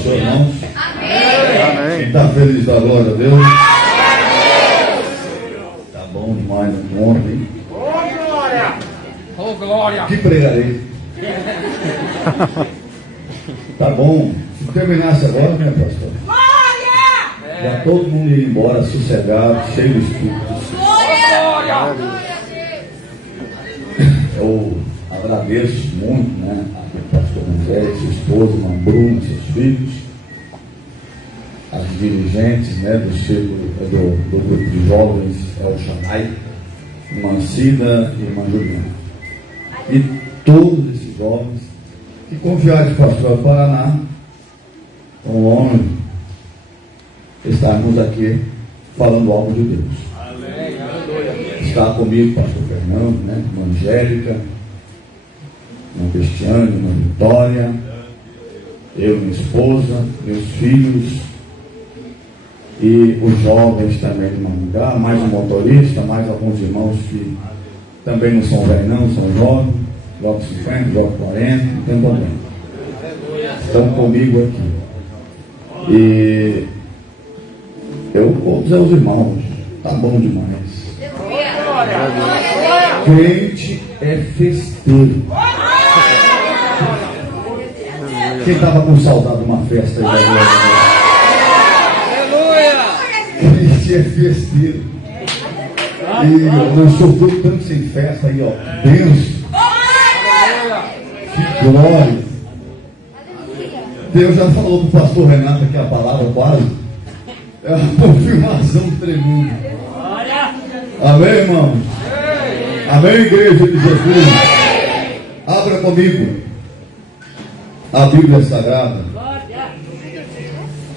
abençoe, irmãos. Amém. Quem está feliz da glória a Deus. Tá bom demais no homem. Ô glória! Que pregarei. Tá bom. Se terminasse agora, né, pastor? Já todo mundo ia embora sossegado, cheio de espíritos. Glória! Eu agradeço muito, né, a pastor José, sua esposa, irmã Bruna, seus filhos, as dirigentes, né, do grupo de jovens El Shaddai, irmã Cida e irmã Juliana. E todos esses jovens que confiaram de pastor Paraná, com o homem, estarmos aqui falando algo de Deus. Está comigo pastor Fernando, né, irmã Angélica, irmã Cristiane, irmã Vitória, eu, minha esposa, meus filhos e os jovens também de Mamungá, mais um motorista, mais alguns irmãos que também não são velhos não, são jovens, jovens 50, jovens 40, não tem problema. Estão comigo aqui. E eu vou dizer aos irmãos, tá bom demais. Crente é festeiro. Quem estava com saudade de uma festa aí? Crente é festeiro. E eu sofri tanto sem festa aí, ó. Deus. Que glória. Deus já falou do pastor Renato aqui a palavra quase. É uma confirmação tremenda. Amém, irmãos? Amém, igreja de Jesus? Abra comigo a Bíblia Sagrada.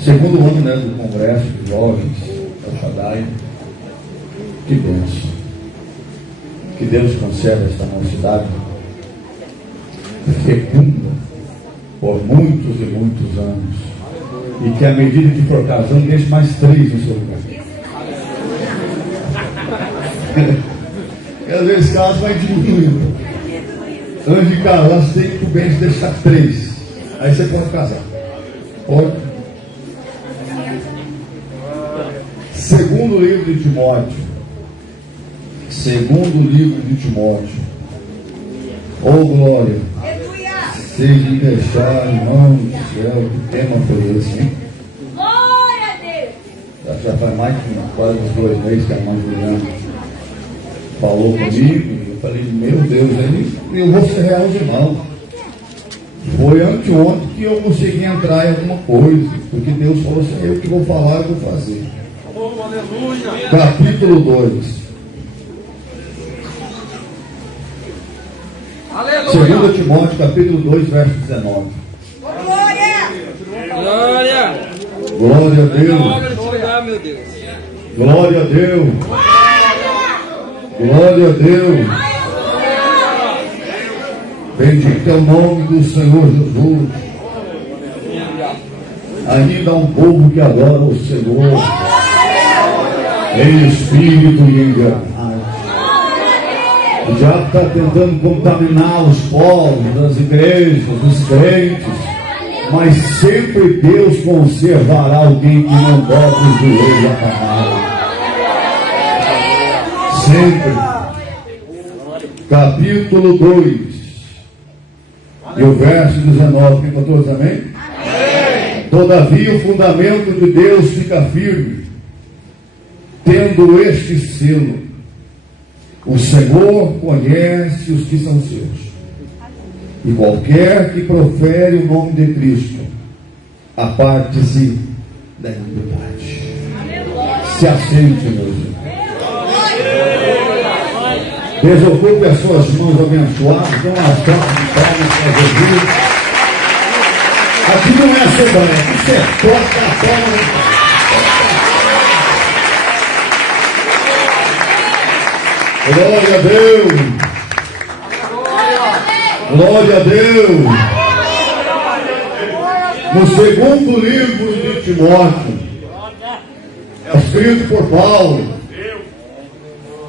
Segundo ano, né, do Congresso de Jovens El Shaddai. Que bênção. Que Deus conserve esta mocidade fecunda por muitos e muitos anos. E que à medida que for casando, deixe mais 3 no seu lugar. E às vezes caso vai diminuindo. Antes de casar, você tem que bem deixar 3. Aí você pode casar. Pode. Segundo livro de Timóteo. Segundo livro de Timóteo. Oh glória. Seja de deixar, irmão do céu, que tema foi esse, hein? Glória a Deus! Já faz mais de quase uns 2 meses que a irmã Juliana falou comigo. Eu falei, meu Deus, eu vou ser real, irmão. Foi anteontem que eu consegui entrar em alguma coisa, porque Deus falou assim, eu que vou falar, eu vou fazer. Oh, aleluia! Capítulo 2. Aleluia! 2 Timóteo, capítulo 2, verso 19. Glória! Glória! Glória a Deus! Glória, meu Deus! Glória a Deus! Glória a Deus! Bendito é o nome do Senhor Jesus. Ainda há um povo que adora o Senhor em espírito e em verdade. O diabo está tentando contaminar os povos, das igrejas, dos crentes, mas sempre Deus conservará alguém que não dobra o joelho à palavra. Sempre. Capítulo 2 e o verso 19, quem botou também? Todavia o fundamento de Deus fica firme, tendo este selo: o Senhor conhece os que são seus, e qualquer que profere o nome de Cristo aparte-se da iniquidade. Se assente, meus irmãos. Desocupe as suas mãos abençoadas, dê uma salva de palmas para Jesus. Aqui não é assembleia, aqui você toca a palma. Glória a Deus! Glória a Deus! No segundo livro de Timóteo, escrito por Paulo,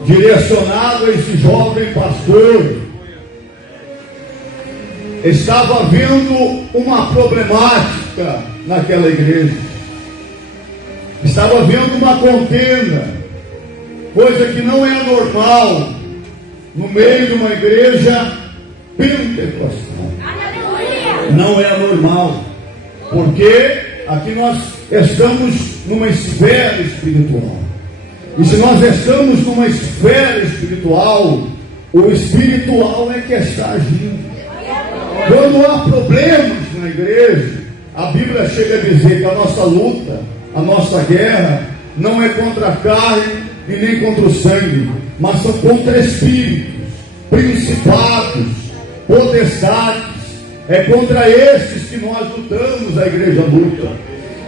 direcionado a esse jovem pastor, estava havendo uma problemática naquela igreja. Estava havendo uma contenda, coisa que não é normal no meio de uma igreja pentecostal. Não é normal, porque aqui nós estamos numa esfera espiritual. E se nós estamos numa esfera espiritual, o espiritual é que está agindo. Quando há problemas na igreja, a Bíblia chega a dizer que a nossa luta, a nossa guerra, não é contra a carne e nem contra o sangue, mas são contra espíritos, principados, potestades. É contra esses que nós lutamos, a igreja luta.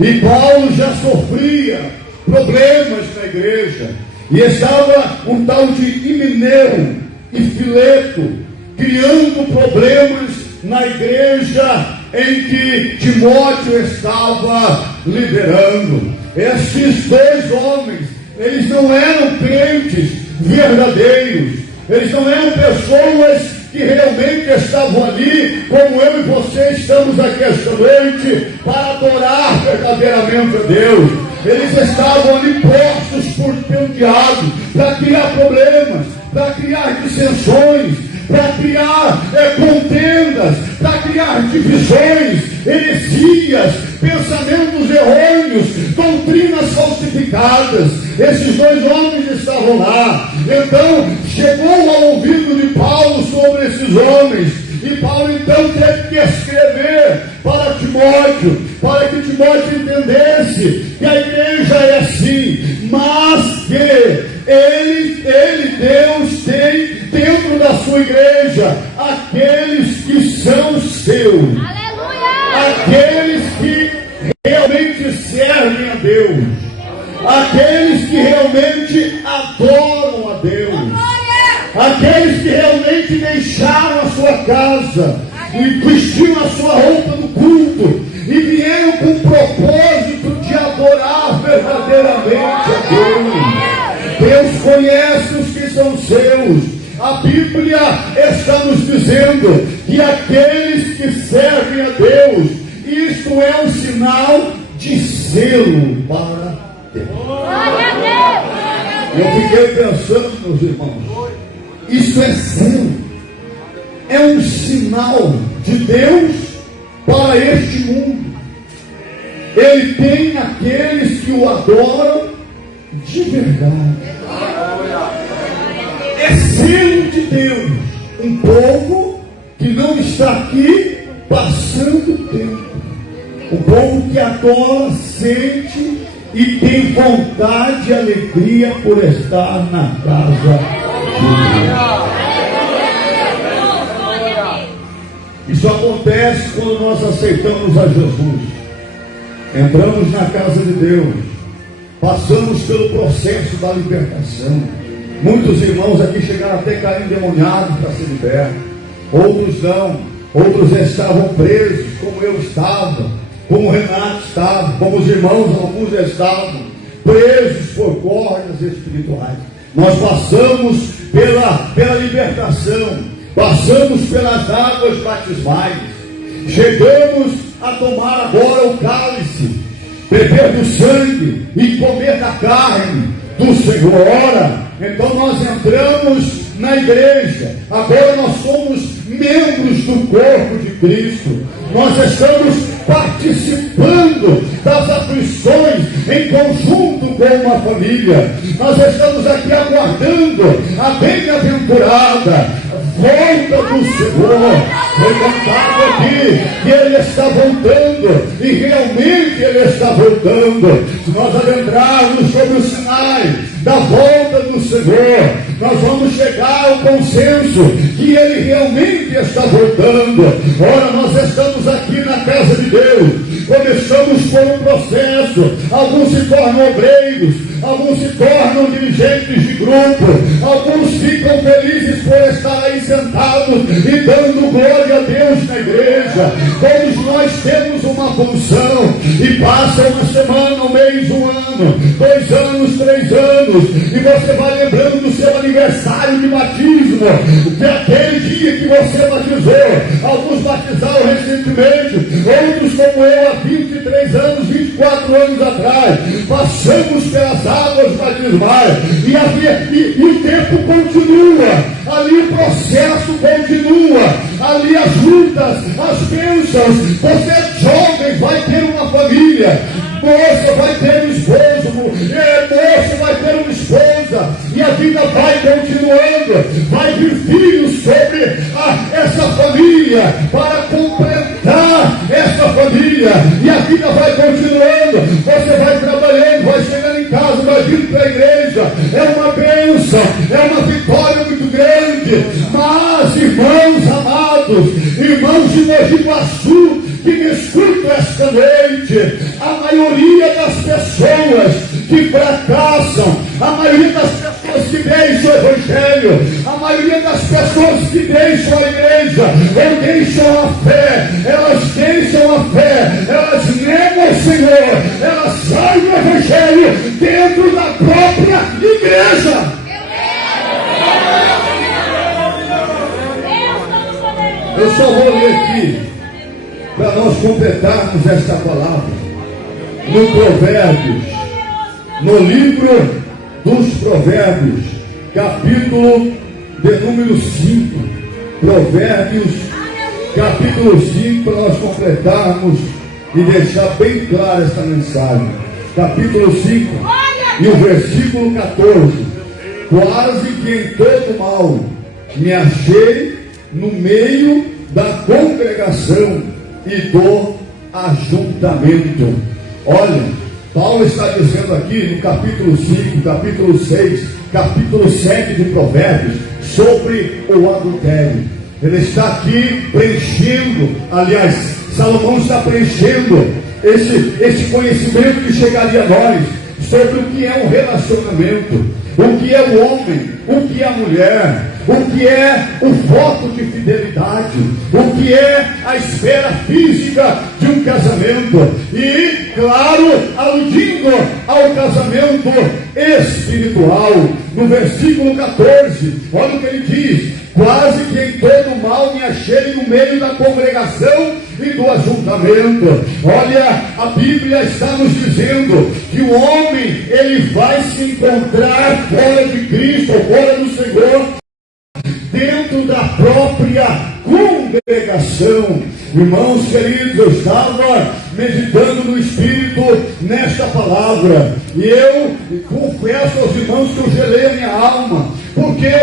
E Paulo já sofria problemas na igreja, e estava um tal de Himeneu e Fileto criando problemas na igreja em que Timóteo estava liderando. Estes dois homens, eles não eram crentes verdadeiros, eles não eram pessoas que realmente estavam ali, como eu e você estamos aqui esta noite, para adorar verdadeiramente a Deus. Eles estavam ali postos pelo diabo, para criar problemas, para criar dissensões, para criar contendas, para criar divisões, heresias, pensamentos errôneos, doutrinas falsificadas. Esses dois homens estavam lá. Então chegou ao ouvido de Paulo sobre esses homens, e Paulo então teve que escrever para Timóteo, para que Timóteo entendesse que a igreja é assim, mas que Deus tem dentro da sua igreja aqueles que são seus. Aleluia! Aqueles que realmente servem a Deus, aqueles que realmente adoram a Deus, aqueles que realmente deixaram a sua casa e vestiram a sua roupa do culto e vieram com o propósito de adorar verdadeiramente a Deus. Deus conhece os que são seus. A Bíblia está nos dizendo que aqueles que servem a Deus, isto é um sinal de selo para Deus. Eu fiquei pensando, meus irmãos, isso é selo, é um sinal de Deus para este mundo. Ele tem aqueles que o adoram de verdade. É selo de Deus, um povo que não está aqui passando tempo, um povo que adora, sente e tem vontade e alegria por estar na casa de Deus. Isso acontece quando nós aceitamos a Jesus, entramos na casa de Deus, passamos pelo processo da libertação. Muitos irmãos aqui chegaram até cair endemoniados para ser libertos, outros não, outros estavam presos, como eu estava, como o Renato estava, como os irmãos, alguns estavam presos por cordas espirituais. Nós passamos pela libertação, passamos pelas águas batismais, chegamos a tomar agora o cálice, beber do sangue e comer da carne do Senhor. Ora, então nós entramos na igreja, agora nós somos membros do corpo de Cristo, nós estamos participando das aflições em conjunto com uma família, nós estamos aqui aguardando a bem-aventurada volta do Senhor. Foi cantado aqui que Ele está voltando, e realmente Ele está voltando. Se nós adentrarmos sobre os sinais da volta do Senhor, nós vamos chegar ao consenso que Ele realmente está voltando. Ora, nós estamos aqui na casa de Deus, começamos por um processo, alguns se tornam obreiros, alguns se tornam dirigentes de grupo, alguns ficam felizes por estar aí sentado e dando glória a Deus na igreja. Todos nós temos uma função e passa uma semana, um mês, um ano, 2 anos, 3 anos, e você vai lembrando do seu aniversário de batismo, daquele dia que você batizou. Alguns batizaram recentemente, outros como eu há 23 anos, 24 anos atrás. Passamos pelas águas batismais e o tempo continua, ali o processo continua, ali as lutas, as bênçãos. Você é jovem, vai ter uma família, moça vai ter um esposo, moça vai ter uma esposa, e a vida vai continuando, vai vir filhos sobre essa família, para completar essa família, e a vida vai continuando. Você vai trabalhando, vai chegando em casa, vai vindo para a igreja, é uma bênção, é uma vitória muito grande. Mas, irmãos amados, irmãos de Mogi Guaçu, que me escutam esta noite, a maioria das pessoas que fracassam, a maioria das pessoas que deixam o evangelho, a maioria das pessoas que deixam a igreja, ou deixam a fé, elas deixam a fé, elas negam o Senhor, elas saem do evangelho dentro da própria igreja. Eu só vou ler aqui para nós completarmos esta palavra no Provérbios, no livro dos Provérbios, capítulo de número 5, Provérbios, capítulo 5, para nós completarmos e deixar bem clara esta mensagem. Capítulo 5 e o versículo 14: quase que em todo mal me achei no meio da congregação e do ajuntamento. Olha, Paulo está dizendo aqui no capítulo 5, capítulo 6, capítulo 7 de Provérbios, sobre o adultério. Ele está aqui preenchendo, aliás, Salomão está preenchendo esse conhecimento que chegaria a nós sobre o que é um relacionamento, o que é o homem, o que é a mulher, o que é o voto de fidelidade, o que é a esfera física de um casamento, e, claro, aludindo ao casamento espiritual. No versículo 14, olha o que ele diz: quase que em todo mal me achei no meio da congregação e do ajuntamento. Olha, a Bíblia está nos dizendo que o homem, ele vai se encontrar fora de Cristo, fora do Senhor, dentro da própria congregação. Irmãos queridos, eu estava meditando no Espírito nesta palavra, e eu confesso aos irmãos que eu gelei a minha alma. Por quê?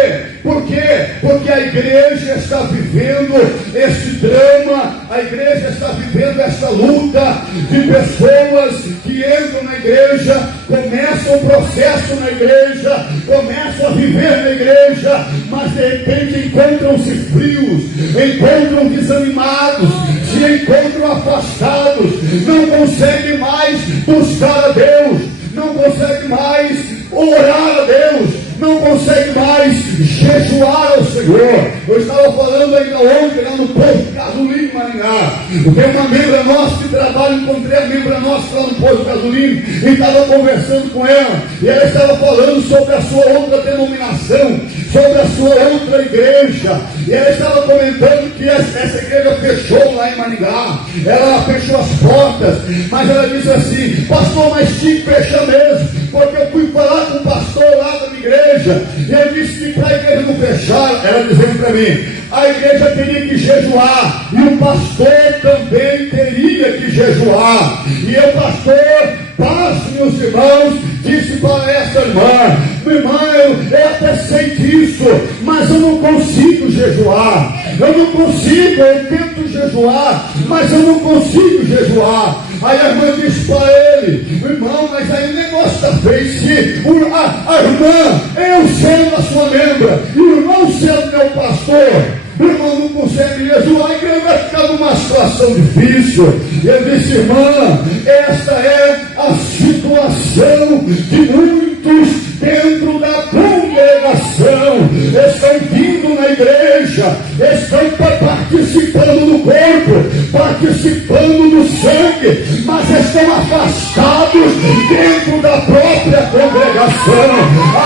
Porque a igreja está vivendo esse drama, a igreja está vivendo essa luta de pessoas que entram na igreja, começam o processo na igreja, começam a viver na igreja, mas de repente encontram-se frios, encontram desanimados, se encontram afastados, não conseguem mais buscar a Deus, não conseguem mais orar a Deus, não consegue mais jejuar ao Senhor. Eu estava falando ainda ontem lá no posto Gasolina em Maringá. Tem uma membra nossa que trabalha, encontrei a membra nossa lá no posto Gasolina e estava conversando com ela. E ela estava falando sobre a sua outra denominação, sobre a sua outra igreja. E ela estava comentando que essa igreja fechou lá em Maringá. Ela fechou as portas, mas ela disse assim: pastor, mas tinha que fechar mesmo, porque eu fui falar com o pastor lá da minha igreja, e ele disse que para a igreja não fechar, ela dizendo para mim, a igreja teria que jejuar, e o pastor também teria que jejuar. E o pastor, passo, meus irmãos, disse para essa irmã: minha irmã, eu até sei disso, mas eu não consigo jejuar. Eu não consigo, eu tento jejuar, mas eu não consigo jejuar. Aí a irmã disse para ele: irmão, mas aí o negócio está feio. Se a irmã, eu sendo a sua membra, e o irmão sendo meu pastor, o irmão não consegue jejuar, a igreja vai ficar numa situação difícil. E eu disse: irmã, esta é a situação de muitos dentro da congregação. Estão vindo na igreja, igreja estão participando do corpo, participando do sangue, mas estão afastados dentro da própria congregação.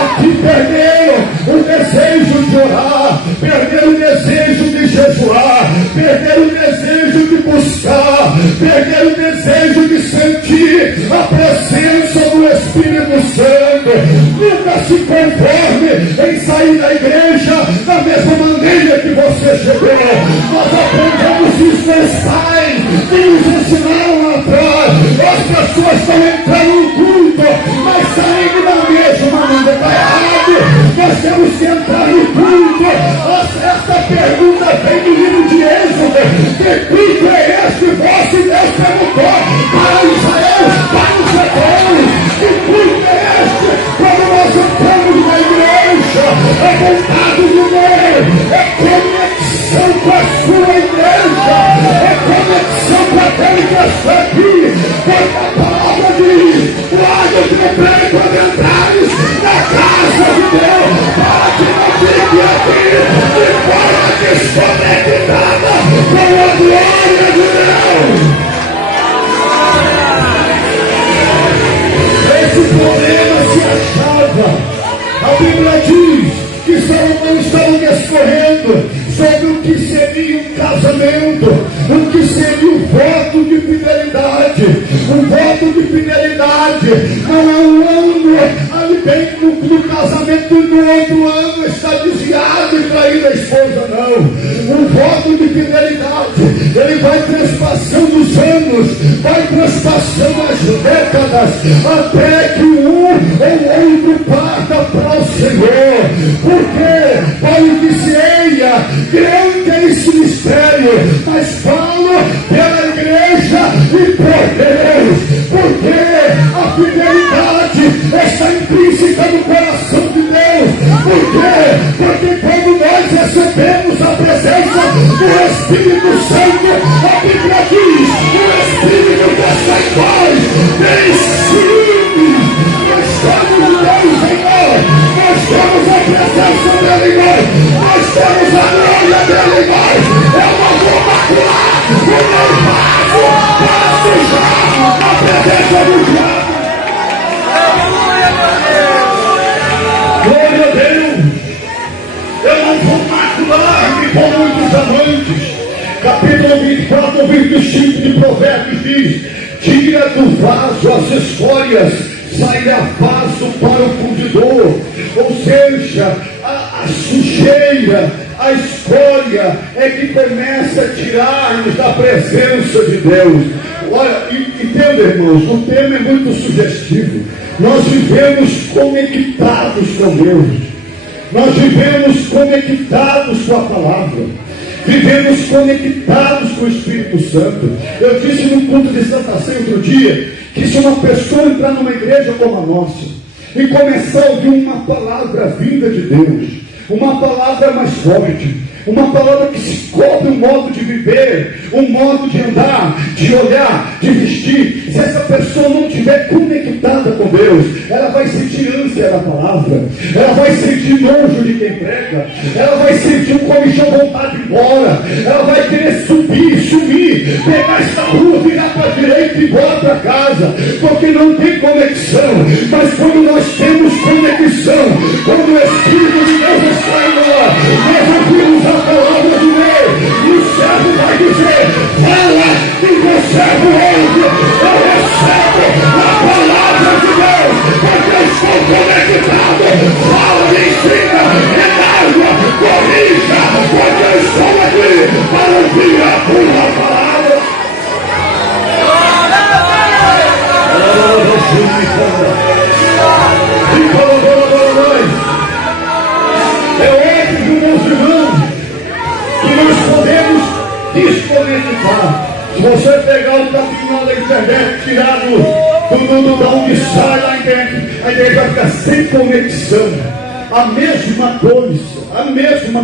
Aqui perderam o desejo de orar, perderam o desejo de jejuar, perderam o desejo de buscar, perderam o desejo de sentir a presença do Espírito Santo. Nunca se conforme em sair da igreja da mesma maneira que você chegou. Nós aprendemos isso nos pais que nos ensinaram lá atrás. As pessoas estão entrando no culto, mas saindo da mesma maneira. Está errado. Nós temos que entrar no culto. Essa pergunta vem do livro de Êxodo. Que culto é este vosso? E Deus perguntou para Israel, para os hebreus: que culto é este? Quando nós entramos na igreja, é vontade de Deus, é conexão com a sua igreja, é conexão com aquele que está aqui, porque a palavra diz: guarda o teu pé quando entrares na casa de Deus, para que não fique aqui de forma desconectada com a glória de Deus. Esse problema se achava. A Bíblia diz que Salomão estava discorrendo sobre o que seria um casamento, o que seria um voto de fidelidade. Um voto de fidelidade não é um ano ali bem no casamento, no outro ano está desviado e traído a esposa, não. Um voto de fidelidade, ele vai transpassando os anos, vai transpassando as décadas, até que um ou outro parta para o Senhor. Porque Paulo disse: eia, grande é esse mistério, mas fala pela igreja e por Deus, porque a fidelidade está intrínseca no coração de Deus. Por quê? Porque quando nós recebemos a presença do Espírito Santo, a Bíblia diz: o Espírito que está em nós tem ciúmes. Nós estamos de Deus em nós, nós temos a presença dele em nós, nós temos a glória dele em nós. Eu não vou macular o meu vaso para sujar a presença do diabo. Glória a Deus. Eu não vou macular-me com muitos amantes. Capítulo 24, 25 de Provérbios diz: tira do vaso as escórias, sairá vaso para o fundidor. Ou seja, a sujeira, a escória é que começa a tirar-nos da presença de Deus. Olha, entenda, irmãos, o tema é muito sugestivo. Nós vivemos conectados com Deus, nós vivemos conectados com a palavra, vivemos conectados com o Espírito Santo. Eu disse no culto de Santa Ceia outro dia que se uma pessoa entrar numa igreja como a nossa e começar a ouvir uma palavra vinda de Deus, uma palavra mais forte, uma palavra que se cobre um modo de viver, um modo de andar, de olhar, de vestir, se essa pessoa não estiver conectada com Deus, ela vai sentir ânsia da palavra, ela vai sentir nojo de quem prega, ela vai sentir um comichão, vontade de ir embora, ela vai querer subir, sumir, pegar essa rua, virar para a direita e ir embora para casa, porque não tem conexão. Mas quando nós temos conexão, quando o Espírito de Deus está em nós ouvimos a palavra de Deus, e o servo vai dizer: fala, e o servo ouve. Eu recebo a palavra de Deus, porque eu estou conectado. Fala, me ensina, redarga, corrija, porque eu estou aqui para ouvir a tua palavra. É óbvio, meus irmãos, que nós podemos desconectar. Se você pegar o caminho da internet, tirar da onde sai lá dentro, a igreja vai ficar sem conexão. A mesma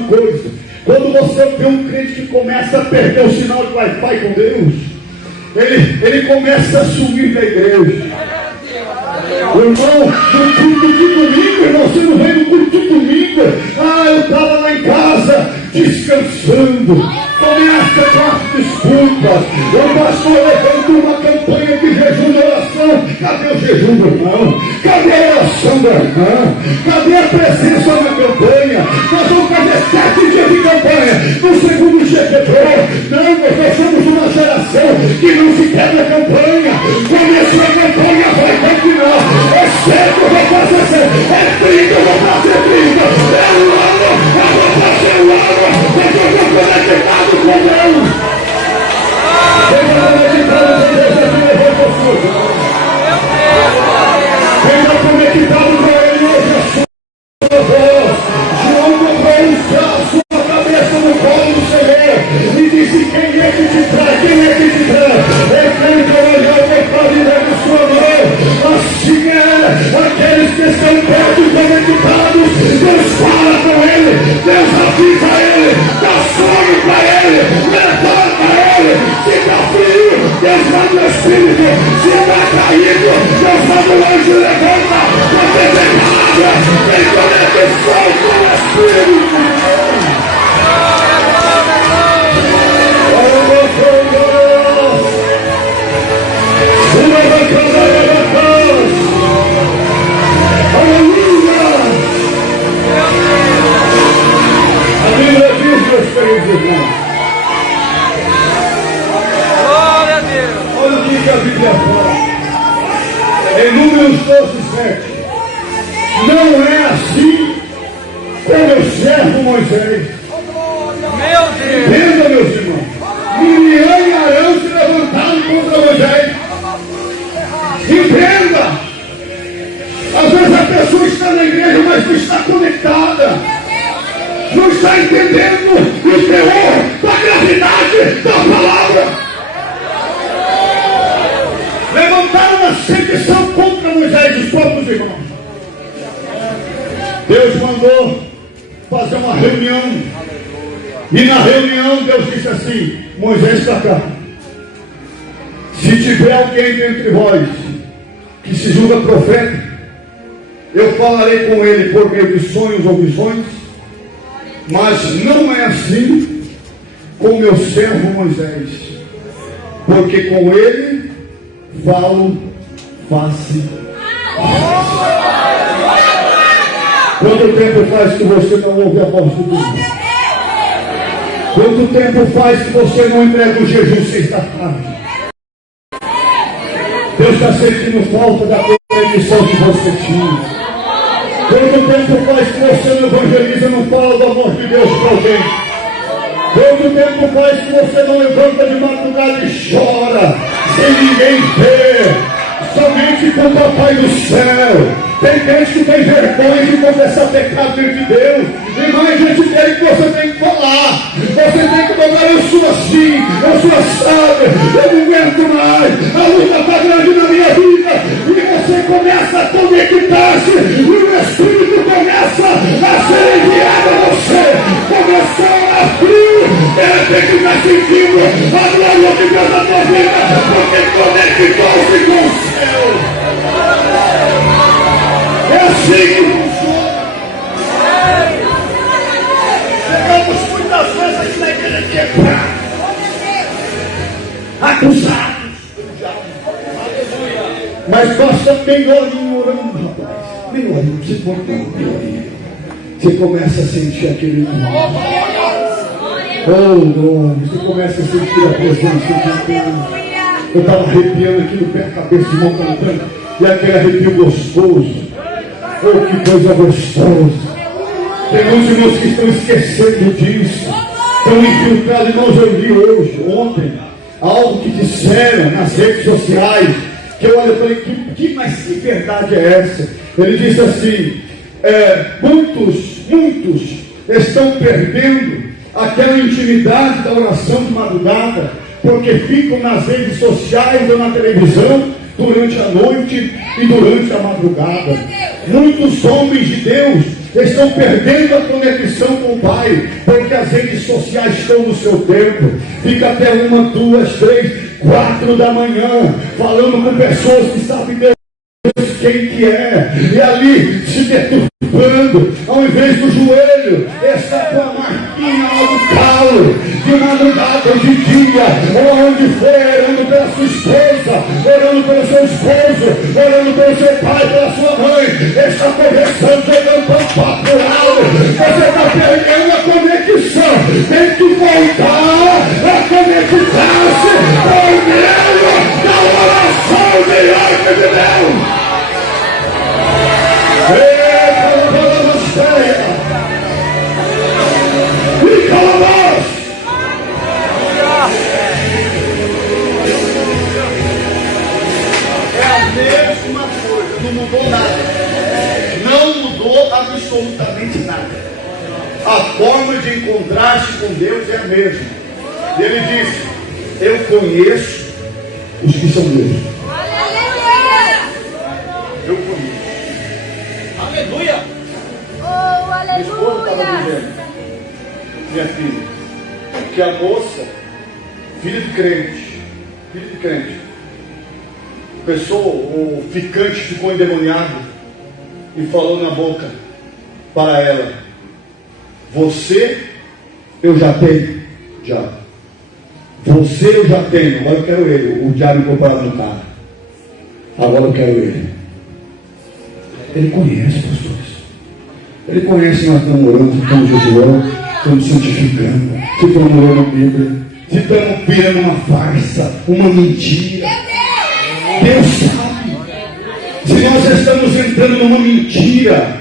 coisa. Quando você vê um crente que começa a perder o sinal de Wi-Fi com Deus, ele começa a sumir da igreja. O irmão, no culto de domingo, irmão, você não vem no culto de domingo. Eu estava lá em casa, descansando. Começa com as desculpas. O pastor levantou uma campanha de jejum e oração. Cadê o jejum do irmão? Cadê a oração do irmão? Cadê a presença na campanha? Nós vamos fazer 7 dias de campanha. No segundo dia quebrou. Não, nós somos uma geração que não se quebra a campanha. Começou a campanha, vai continuar. É certo, eu vou fazer certo. É 30, eu vou fazer 30. É um ano, eu vou fazer um ano. Eu estou conectado com Deus. Quem está conectado com Deus aqui, levanta o fogo. Quem está conectado com Ele hoje, a sua voz. João colocou a sua cabeça no colo do Senhor e disse: quem é que te traz? Quem é que te traz? É quem que olhou por causa de sua mão. Assim é, aqueles que estão perto e conectados, Deus fala com ele, Deus avisa ele, dá sono para ele, levanta ele. Se está frio, Deus manda o Espírito. Se está caído, Deus manda o anjo, levanta. Você tem palavra, tem conexão com o Espírito. Glória a Deus. Olha o que a Bíblia fala. Em Números 12:7. Não é assim com meu servo Moisés. Meu Deus. Entenda, meus irmãos. Miriam e Arão se levantaram contra Moisés. Entenda. Às vezes a pessoa está na igreja, mas não está conectada. Não está entendendo o teor da gravidade da palavra. Levantaram uma sedição contra Moisés e os próprios irmãos. Deus mandou fazer uma reunião. E na reunião Deus disse assim: Moisés, está cá. Se tiver alguém dentre vós que se julga profeta, eu falarei com ele por meio de sonhos ou visões. Mas não é assim com meu servo Moisés, porque com ele falo face a face. Quanto tempo faz que você não ouve a voz de Deus? Quanto tempo faz que você não entrega o jejum sexta-feira? Deus está sentindo falta da permissão que você tinha. Quanto tempo faz que você não evangeliza, não fala do amor de Deus para alguém? Quanto tempo faz que você não levanta de madrugada e chora, sem ninguém ver, somente com o Papai do céu? Tem gente que tem vergonha de confessar pecado diante de Deus. E mais gente quer que você tem que falar. Você tem que falar: eu sou assim, eu sou assado, eu não aguento mais, a luta está grande na minha vida. E você começa a conectar-se, e o Espírito começa a ser enviado a você. Começou a frio, ele tem que estar sentindo a glória de Deus na tua vida, porque conectou-se com o céu. É assim que funciona. Chegamos muitas vezes aqui na igreja quebrados, acusados. Mas basta melhorinho orando, rapaz. Melhorinho, você pode melhorinho. Você começa a sentir aquele glória. Você começa a sentir a presença de Deus. Eu estava arrepiando aqui no pé da cabeça de mão cantando. E aquele arrepio gostoso. Oh, que coisa gostosa. Tem muitos irmãos que estão esquecendo disso. Estão infiltrados. Irmãos, eu li hoje, ontem, algo que disseram nas redes sociais, que eu olhei e falei, mas que verdade é essa? Ele disse assim, muitos estão perdendo aquela intimidade da oração de madrugada, porque ficam nas redes sociais ou na televisão durante a noite e durante a madrugada. Muitos homens de Deus estão perdendo a conexão com o Pai, porque as redes sociais estão no seu tempo. Fica até 1, 2, 3, 4 da manhã falando com pessoas que sabem Deus quem que é. E ali se deturpando, ao invés do joelho, está com a marquinha lá do calo, de madrugada ou de dia, ou onde for, orando pela sua esposa, orando pelo seu esposo, orando pelo seu pai, pela sua mãe, está conversando, jogando papo por alto. Você está perdendo a conexão. Tem que voltar a conectar-se por meio da oração diante de Deus. Eita, vamos cheia. E calamos. É a mesma coisa, não mudou nada. Não mudou absolutamente nada. A forma de encontrar-se com Deus é a mesma. E ele disse: eu conheço os que são meus. Eu conheço. Aleluia! Oh, Minha esposa estava dizendo, minha filha, que a moça, filha de crente, pessoa, o ficante ficou endemoniado e falou na boca para ela: você eu já tenho, diabo. Você eu já tenho, agora eu quero ele. O diabo incorporado no carro. Agora eu quero ele. Ele conhece, pastores. Ele conhece, nós estamos orando, estamos jejuando, estamos santificando, se estamos lendo a Bíblia, se estamos virando uma farsa, uma mentira. Deus sabe. Se nós estamos entrando numa mentira,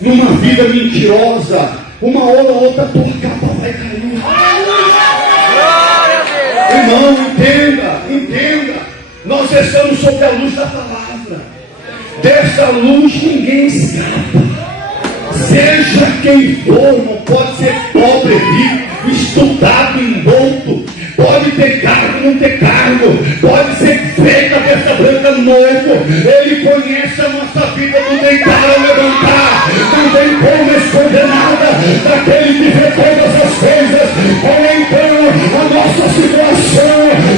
numa vida mentirosa, uma hora ou outra a tua capa vai cair. Irmão, entenda. Nós estamos sob a luz da palavra. Dessa luz ninguém escapa. Seja quem for, não pode ser pobre, rico, estudado, envolto. Pode ter cargo, não ter cargo. Pode ser feio, cabeça branca, novo. Ele conhece a nossa vida do deitar ou levantar. Não tem como esconder nada daquele que vê todas as coisas. Olha então a nossa situação.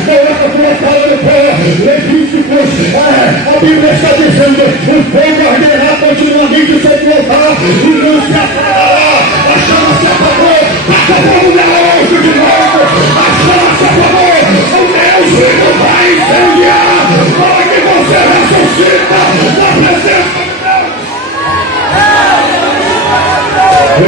Coloca a tua fala no pé. Levíticos, a Bíblia está dizendo: o fogo arderá continuamente sobre o altar e não se apagará. A chama se apagou. Acabou o anjo de novo. A chama se apagou. O Deus vivo vai incendiar para que você ressuscita na presença de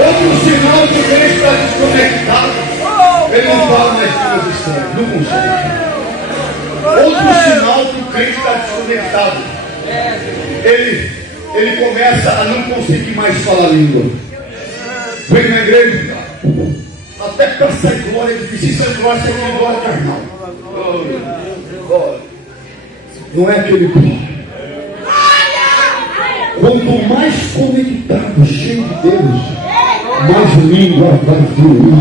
outro sinal de que ele está desconectado. Ele não fala nas línguas estranhas, não consegue. Outro sinal que o crente está desconectado. Ele começa a não conseguir mais falar língua. Vem na igreja, até para sair glória é difícil. Isso é glória, isso é glória carnal. Não é aquele glória. Quanto mais conectado, cheio de Deus, mais língua vai fluir.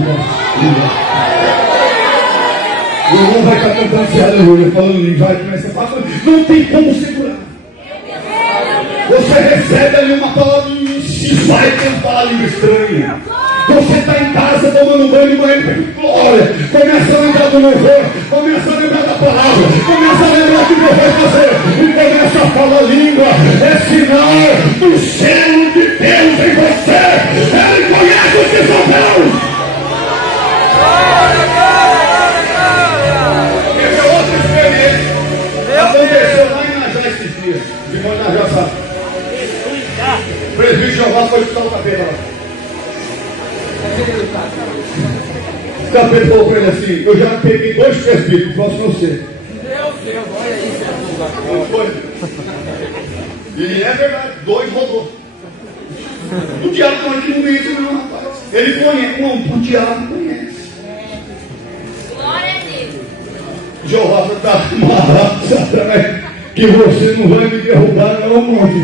O irmão vai estar cantando esse aleluia, falando língua, vai começar a falar, não tem como segurar. Você recebe ali uma palavra e vai tentar a língua estranha. Você está em casa tomando banho de manhã, glória. Começa a lembrar do louvor, começa a lembrar da palavra, começa a lembrar o que Deus vai fazer e começa a falar língua. É sinal do selo de Deus em você. Ele conhece os que são Deus. Essa é outra experiência. Aconteceu lá em Najá esses dias. De irmão Najá sabe. O presbítero Jeová foi buscar o cabelo lá. O capeta falou para ele assim: eu já peguei 2 presbíteros, próximo você. Meu Deus, olha aí, E é verdade, 2 rodou. O diabo não é que não mente, não, rapaz. Ele conhece, o diabo conhece. Glória a Deus. Jeová está amarrado, Satanás, que você não vai me derrubar, não, monte.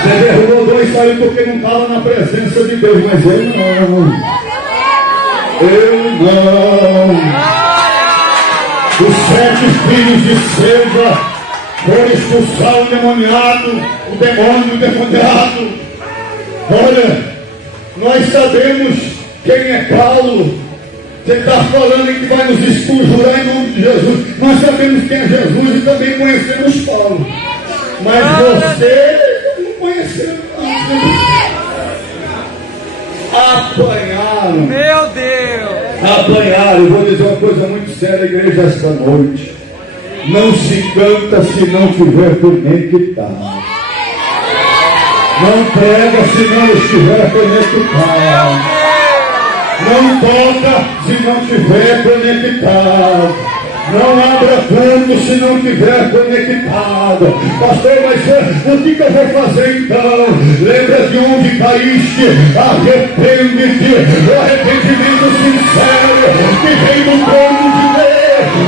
Você derrubou 2 saiu porque não estava na presença de Deus, mas eu não. Eu não. Os 7 filhos de Seva foram expulsar o demoniado, o demônio endemoniado. Olha, Nós sabemos quem é Paulo. Você está falando que vai nos esconjurar em nome de Jesus. Nós sabemos quem é Jesus e também conhecemos Paulo. Mas você não conheceu. Apanharam. Meu Deus! Apanharam. Eu vou dizer uma coisa muito séria, igreja, esta noite. Não se canta se não tiver conectado. Não prega se não estiver conectado. Não toca se não estiver conectado. Não abra culto se não estiver conectado. Pastor, mas o que eu vou fazer então? Lembra de onde caíste? Arrepende-te. O arrependimento sincero que vem do trono de Deus.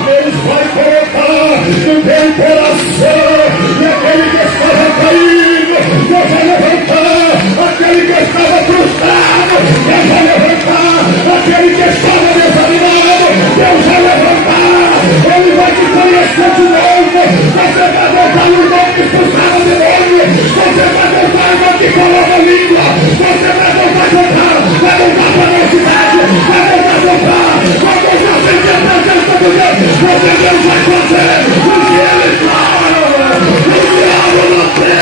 Deus vai colocar no teu coração. E aquele que estava caído, Deus vai levantar. Aquele que estava frustrado, Deus vai levantar. Aquele que estava desanimado, Deus vai levantar. Ele vai te conhecer de novo. Você vai voltar no nome que expulsava o demônio. Você vai voltar no nome que coloca a língua. Você vai voltar a jogar. Vai voltar para a velocidade. Vai voltar a jogar. Vai voltar a vencer a presença de Deus. Porque Deus vai fazer o que Ele fala. O diabo não tem.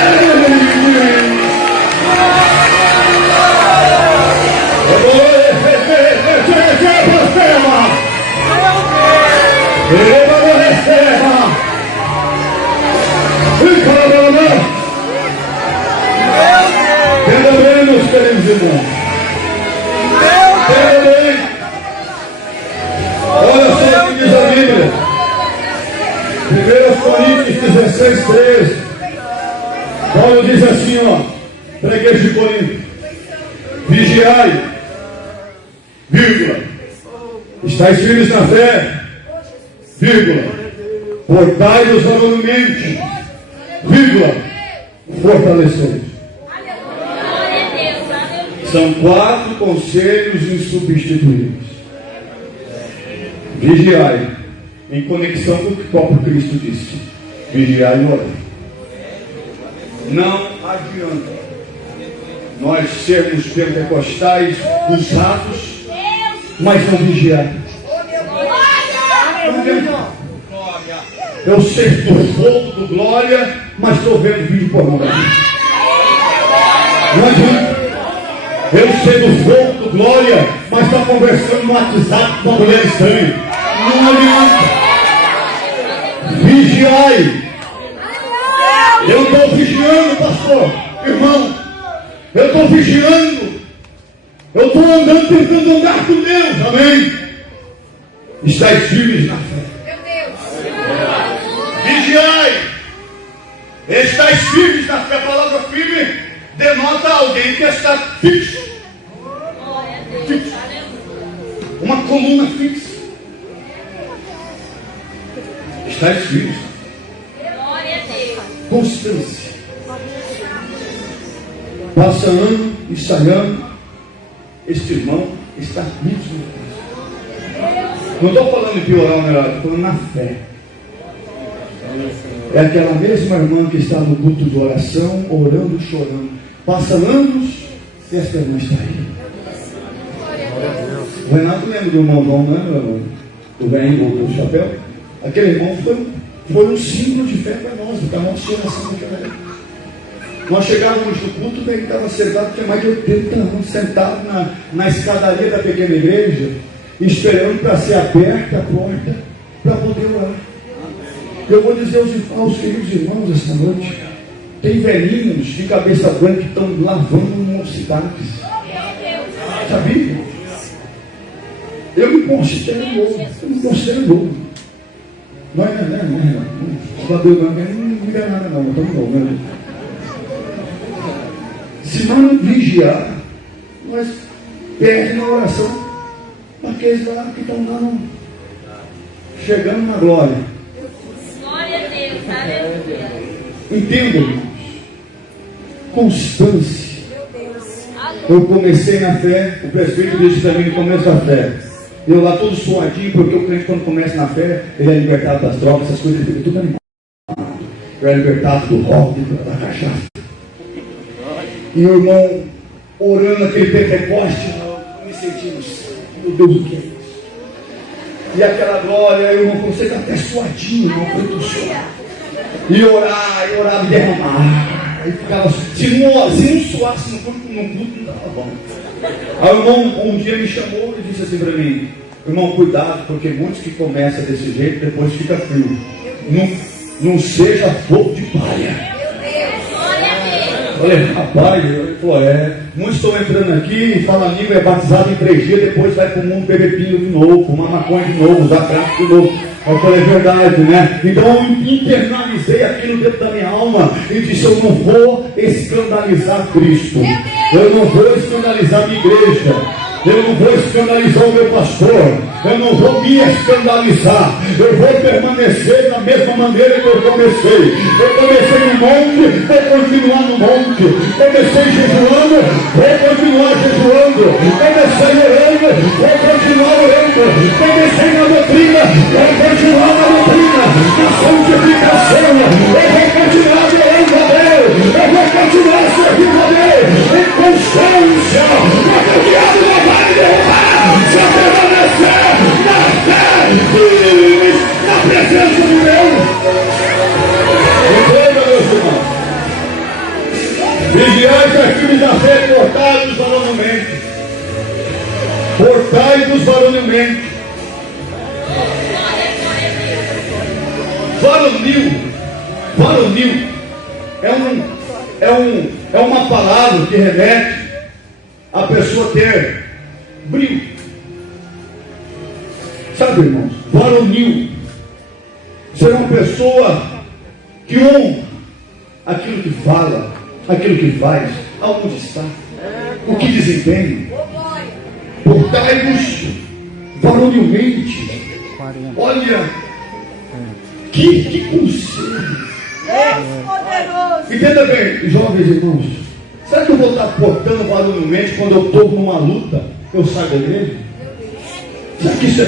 Eu vou receber você. Ele não receba. E fala, não. Entenda bem, meus queridos irmãos. Entenda bem. Olha só o que diz a Bíblia. 1 Coríntios 16, 13. Paulo diz assim, ó, para a igreja de Corinto: vigiai, vírgula, estáis firmes na fé, vírgula, portai-vos varonilmente, vírgula, fortalecei. São 4 conselhos insubstituíveis. Vigiai, em conexão com o que o próprio Cristo disse. Vigiai e orai. Não adianta nós sermos pentecostais usados, mas não vigiar. Eu sei do fogo do glória, mas estou vendo vídeo pornográfico. Não adianta. Eu sei do fogo do glória, mas estou conversando no WhatsApp com uma mulher estranha. Não adianta. Vigiai. Eu estou vigiando, pastor, irmão. Eu estou vigiando. Eu estou andando, tentando andar com Deus. Amém. Estais firmes na fé. Vigiai. Estais firmes na fé. A palavra firme denota alguém que está fixo. Fixo. Uma coluna fixa. Estais firmes. Constância. Passa ano, ensaiando. Este irmão está firme. Não estou falando em piorar o melhor, estou falando na fé. É aquela mesma irmã que está no culto de oração, orando, chorando. Passa anos e esta irmã está aí. O Renato lembra do irmão João, né? O velho do chapéu. Aquele irmão foi um símbolo de fé para nós, do canal de oração daquela época. Nós chegávamos no culto, daí estava sentado, tinha mais de 80 anos, sentado na escadaria da pequena igreja, esperando para ser aberta a porta, para poder orar. Eu vou dizer aos queridos irmãos esta noite, tem velhinhos de cabeça branca que estão lavando mocidades. Sabia? Eu me considero novo. Não é, não me dá nada não, estamos novo, né? Se não vigiar, nós perdemos a oração daqueles lá que estão lá chegando na glória. Glória a Deus, aleluia. Entenda, irmãos. Constância. Eu comecei na fé, o presbítero disse também no começo da fé. Eu lá todo suadinho, porque o crente quando começa na fé, ele é libertado das drogas, essas coisas, ele fica tudo animado. Eu é libertado do rock, da cachaça. E o irmão orando aquele Pentecoste, não me sentindo, meu Deus, o que é isso? E aquela glória, eu não consigo até suadinho, não foi do suor. E orar, e derramar. Aí ficava, se não suasse no culto, não estava bom. Aí o irmão um dia me chamou e disse assim para mim: irmão, cuidado, porque muitos que começam desse jeito, depois fica frio. Não seja fogo de palha. Eu falei, rapaz, ele falou, muitos estão entrando aqui e falam língua, é batizado em 3 dias, depois vai para o mundo beber pinho de novo, fumar maconha de novo, usar crack de novo. Eu falei, é verdade, né? Então eu internalizei aquilo dentro da minha alma e disse, eu não vou escandalizar Cristo, eu não vou escandalizar a minha igreja, eu não vou escandalizar o meu pastor, eu não vou me escandalizar, eu vou permanecer da mesma maneira que eu comecei. Eu comecei no monte, vou continuar no monte. Comecei jejuando, vou continuar jejuando. Comecei orando, vou continuar orando. Comecei na doutrina, vou continuar na doutrina. Na santificação, eu vou continuar orando a Deus. Eu vou continuar servindo a Deus. Em constância, porque o diabo não vai me derrubar. Se eu permanecer na fé, firmes na presença de Deus. Entenda, meus irmãos. Vigiai firmes na fé, portai-vos varonilmente. Portai-vos varonilmente. Varonil é uma palavra que remete a pessoa ter brilho. Sabe, irmãos, varonil será uma pessoa que honra aquilo que fala, aquilo que faz, aonde está, o que desempenha. Portai-vos varonilmente. Olha, que conselho. Entenda bem, jovens irmãos, será que eu vou estar portando varonilmente quando eu estou numa luta? Eu saio da igreja? Será que isso é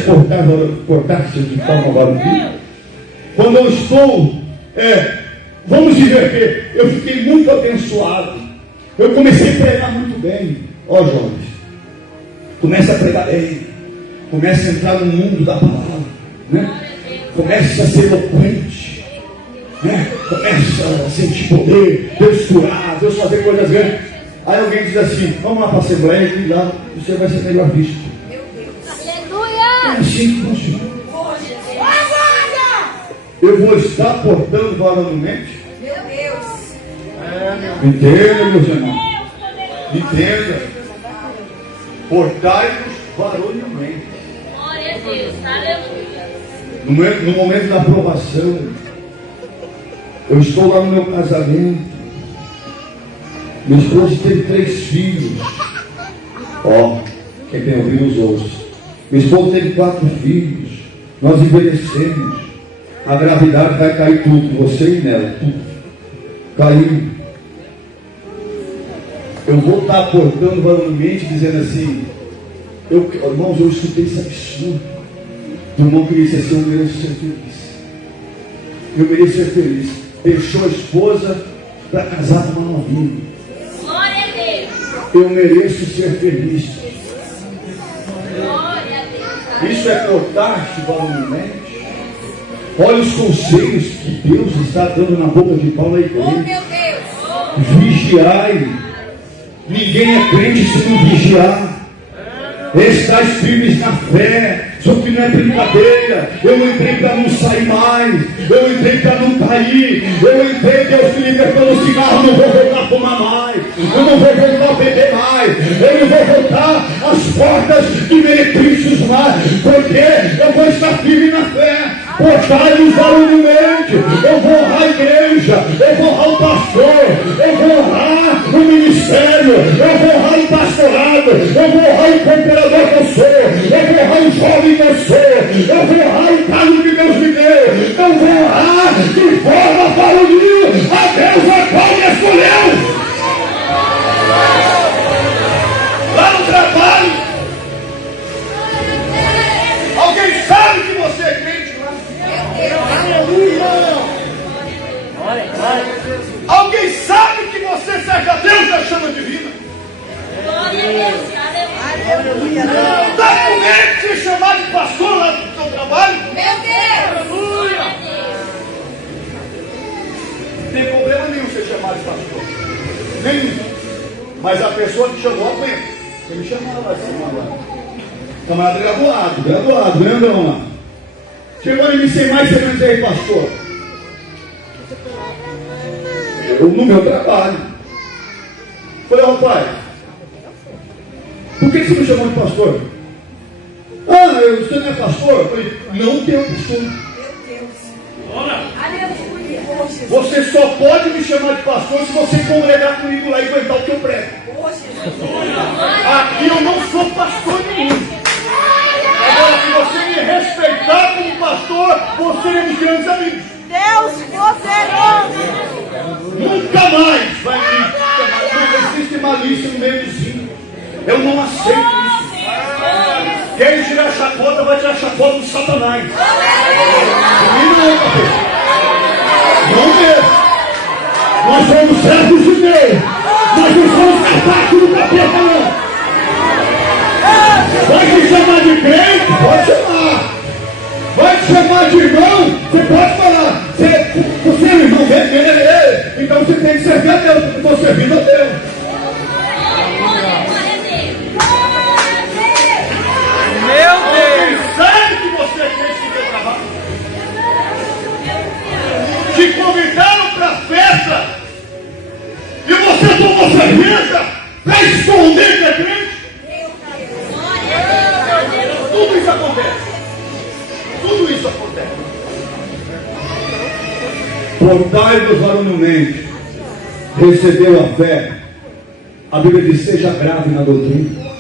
portar-se de forma varonil? Quando eu estou, vamos dizer que eu fiquei muito abençoado, eu comecei a pregar muito bem. Ó jovens, comece a pregar bem, comece a entrar no mundo da palavra, né? Comece a ser eloquente, né? Comece a sentir poder, Deus curar, Deus fazer coisas grandes. Aí alguém diz assim, vamos lá para a Assembleia e lá você vai ser melhor visto. É assim que funciona. Eu vou estar portando varonilmente? Meu Deus. Entenda, meus irmãos. Entenda. Portai-vos varonilmente. Glória a Deus, aleluia. No momento da aprovação, eu estou lá no meu casamento. Minha esposa teve 3 filhos. Quem tem ouvido os outros. Minha esposa teve 4 filhos. Nós envelhecemos. A gravidade vai cair tudo, você e nela, tudo. Caiu. Eu vou estar portando varonilmente, dizendo assim, irmãos, eu escutei esse absurdo. O irmão que disse assim, eu mereço ser feliz. Eu mereço ser feliz. Deixou a esposa para casar com uma novinha. Glória a Deus. Eu mereço ser feliz. Glória a Deus. Isso é portar-se varonilmente. Olha os conselhos que Deus está dando na boca de Paulo à igreja. Oh, meu Deus. Vigiai. Ninguém é crente se não vigiar. Estais firmes na fé. Só que não é brincadeira. Eu não entrei para não sair mais. Eu entrei para não cair. Eu entrei, Deus me libertou no cigarro. Não vou voltar a fumar mais. Eu não vou voltar a beber mais. Eu não vou voltar às portas de meretrícios mais. Porque eu vou estar firme na fé. Portai-vos varonilmente. Eu vou honrar a igreja. Eu vou honrar o pastor. Eu vou honrar o ministério. Eu vou honrar o pastorado. Eu vou honrar o cooperador que eu sou. Eu vou honrar o jovem que eu sou. Eu vou honrar o cargo que Deus me deu. Eu vou honrar de forma varonil a Deus a qual me escolheu. Lá no trabalho. Alguém sabe que você é crente lá? Aleluia! Alguém sabe que você serve a Deus da chama divina? nem. Mas a pessoa que chamou, aguenta. Você me chamava lá de semana. Camarada graduado, grandão lá. Chegou em mim sem mais ou menos aí, pastor. Eu no meu trabalho. Falei, rapaz, por que você me chamou de pastor? Você não é pastor? Eu falei, não tenho pastor. Meu Deus. Aleluia. Você só pode me chamar de pastor se você congregar comigo lá e aguentar o que eu prego. Aqui eu não sou pastor nenhum. Agora, se você me respeitar como pastor, você é de grandes amigos. Deus poderoso. Nunca mais vai me chamar. Não existe malícia no meio do sim. Eu não aceito isso. Quem tirar a chacota vai tirar a chacota do Satanás. Não mesmo. Nós somos servos de Deus. Nós não somos capazes do capeta, não. Vai te chamar de crente? Pode chamar. Vai te chamar de irmão? Você pode falar. Você é irmão dele? Então você tem que servir a Deus, porque estou servindo a Deus. Meu Deus! Alguém sabe que você é crente no seu trabalho? Te convidaram para a festa e você tomou cerveja para esconder que é crente? Tudo isso acontece. Tudo isso acontece. Portai-vos varonilmente, recebeu a fé. A Bíblia diz: seja grave na doutrina,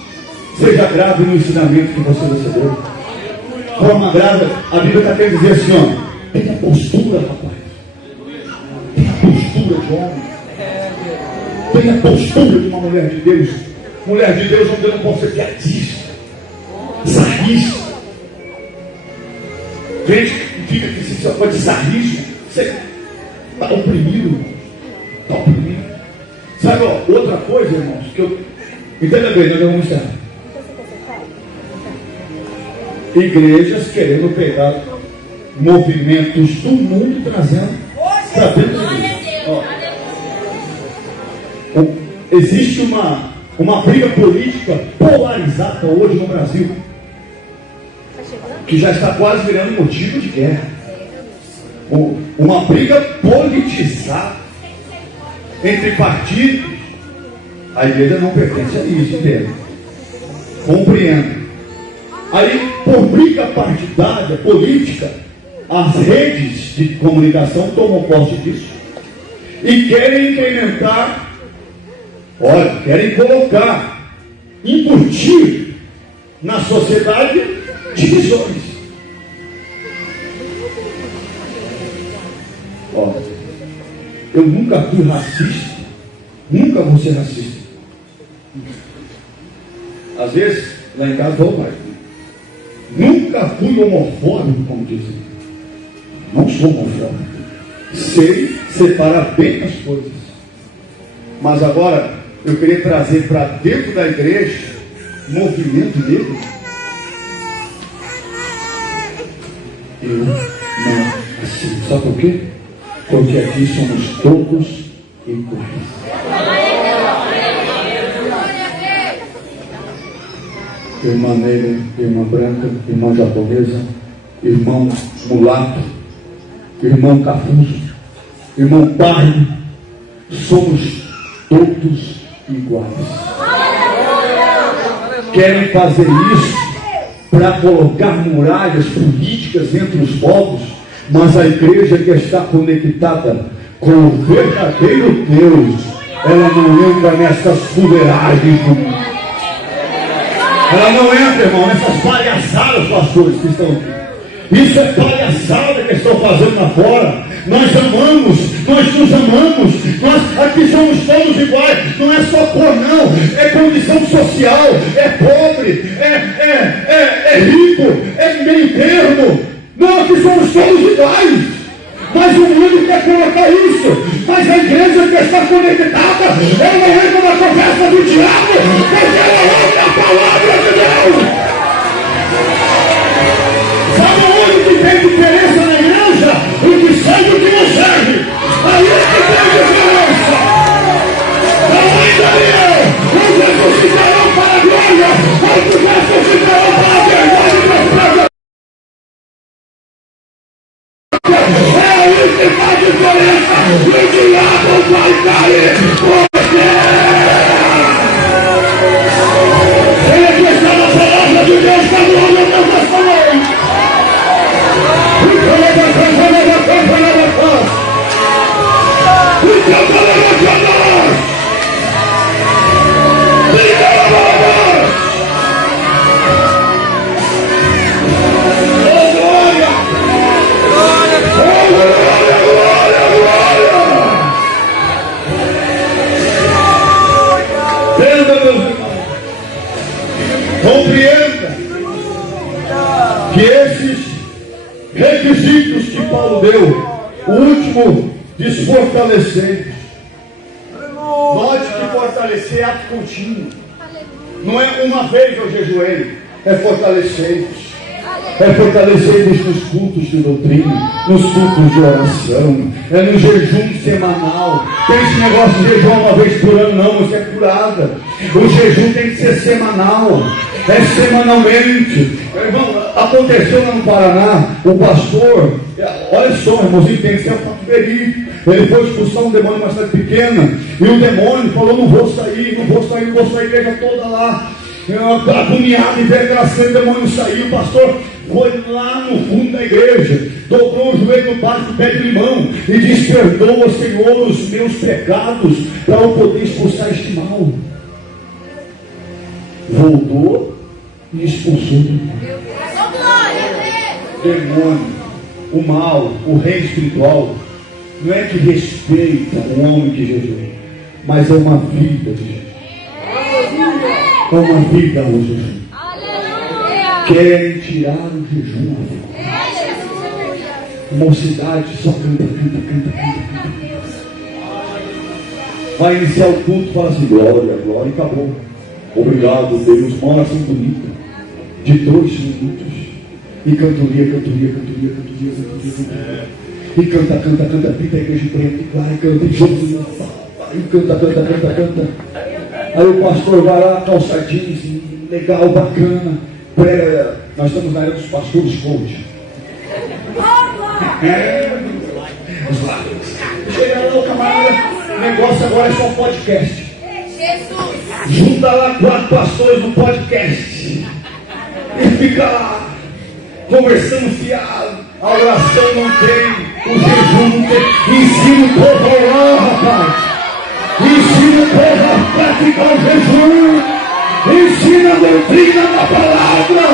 seja grave no ensinamento que você recebeu. Forma grave, a Bíblia está querendo dizer assim: ó, tenha postura, rapaz. Tenha postura de homem. Tenha postura de uma mulher de Deus. Mulher de Deus, onde eu não posso ser piadista, zarrista. Gente que fica que se só pode zarrismo, você está oprimido. Está oprimido. Sabe, ó, outra coisa, irmãos, que eu. Entenda bem, nós vamos encerrar. Igrejas querendo pegar movimentos do mundo e trazendo para dentro da igreja. Existe uma briga política polarizada hoje no Brasil, que já está quase virando motivo de guerra. Uma briga politizada entre partidos. A igreja não pertence a isso, entende? Compreendo. Aí, por briga partidária, política, as redes de comunicação tomam posse disso e querem incrementar, querem colocar, embutir na sociedade divisões. Eu nunca fui racista, nunca vou ser racista. Às vezes, lá em casa, nunca fui homofóbico, como dizem. Não sou homofóbico. Sei separar bem as coisas. Mas agora, eu queria trazer para dentro da igreja movimento negro. Eu não aceito. Sabe por quê? Porque aqui somos todos iguais. Irmã negra, irmã branca, irmã japonesa, irmão mulato, irmão cafuso, irmão pardo, somos todos iguais. Querem fazer isso para colocar muralhas políticas entre os povos, mas a igreja que está conectada com o verdadeiro Deus, ela não entra nessas fuleiragens do mundo. Ela não entra, irmão, nessas palhaçadas, pastores que estão aqui. Isso é palhaçada que estão fazendo lá fora. Nós amamos, nós nos amamos, nós aqui somos todos iguais. Não é só cor, não, é condição social, é pobre, é rico, é meio termo. Não, aqui somos todos iguais. Mas o mundo quer colocar isso. Mas a igreja que está conectada, ela não entra na conversa do diabo, porque ela ouve a palavra de Deus. Sabe onde que tem diferença na igreja? O que serve e o que não serve. Aí é que tem diferença. É isso que faz diferença. E o diabo vai cair por ele que está na palavra de Deus, está no homem da testemunha. E canta compreenda que esses requisitos que Paulo deu, o último, desfortalecentes. Note que fortalecer é ato contínuo. Não é uma vez eu jejuei, é fortalecentes. É fortalecentes nos cultos de doutrina, nos cultos de oração, é no jejum semanal. Tem esse negócio de jejum uma vez por ano, não, você é curada. O jejum tem que ser semanal, é semanalmente. Irmão, aconteceu lá no Paraná, o pastor, olha só, irmãozinho, tem que ser um fato verídico. Ele foi expulsar um demônio numa cidade pequena, e o demônio falou: não vou sair, a igreja toda lá, agoniado, e ver aquela cena, o demônio saiu. O pastor foi lá no fundo da igreja, dobrou o joelho no barco, pé de limão, e disse: perdoa, Senhor, os meus pecados, para eu poder expulsar este mal. Voltou e expulsou o demônio, o mal, o rei espiritual. Não é que respeita o homem que jejua, mas é uma vida de jejum. É uma vida o jejum. Querem tirar o jejum. Mocidade só canta. Vai iniciar o culto, fala assim: glória, glória, e acabou. Obrigado, Deus. Uma oração bonita de 2 minutos. E cantoria. E canta, pinta a igreja preta, vai, canta, e Jesus, e canta. Aí o pastor vai lá, calçadinho, legal, bacana. Nós estamos na área dos pastores coach. Chega lá, o camarada, o negócio agora é só podcast. Junta lá 4 pastores no podcast e fica lá conversando fiado. A oração não tem, o jejum não tem. Ensina o povo a orar, rapaz. Ensina o povo a praticar o jejum. Ensina a doutrina da palavra.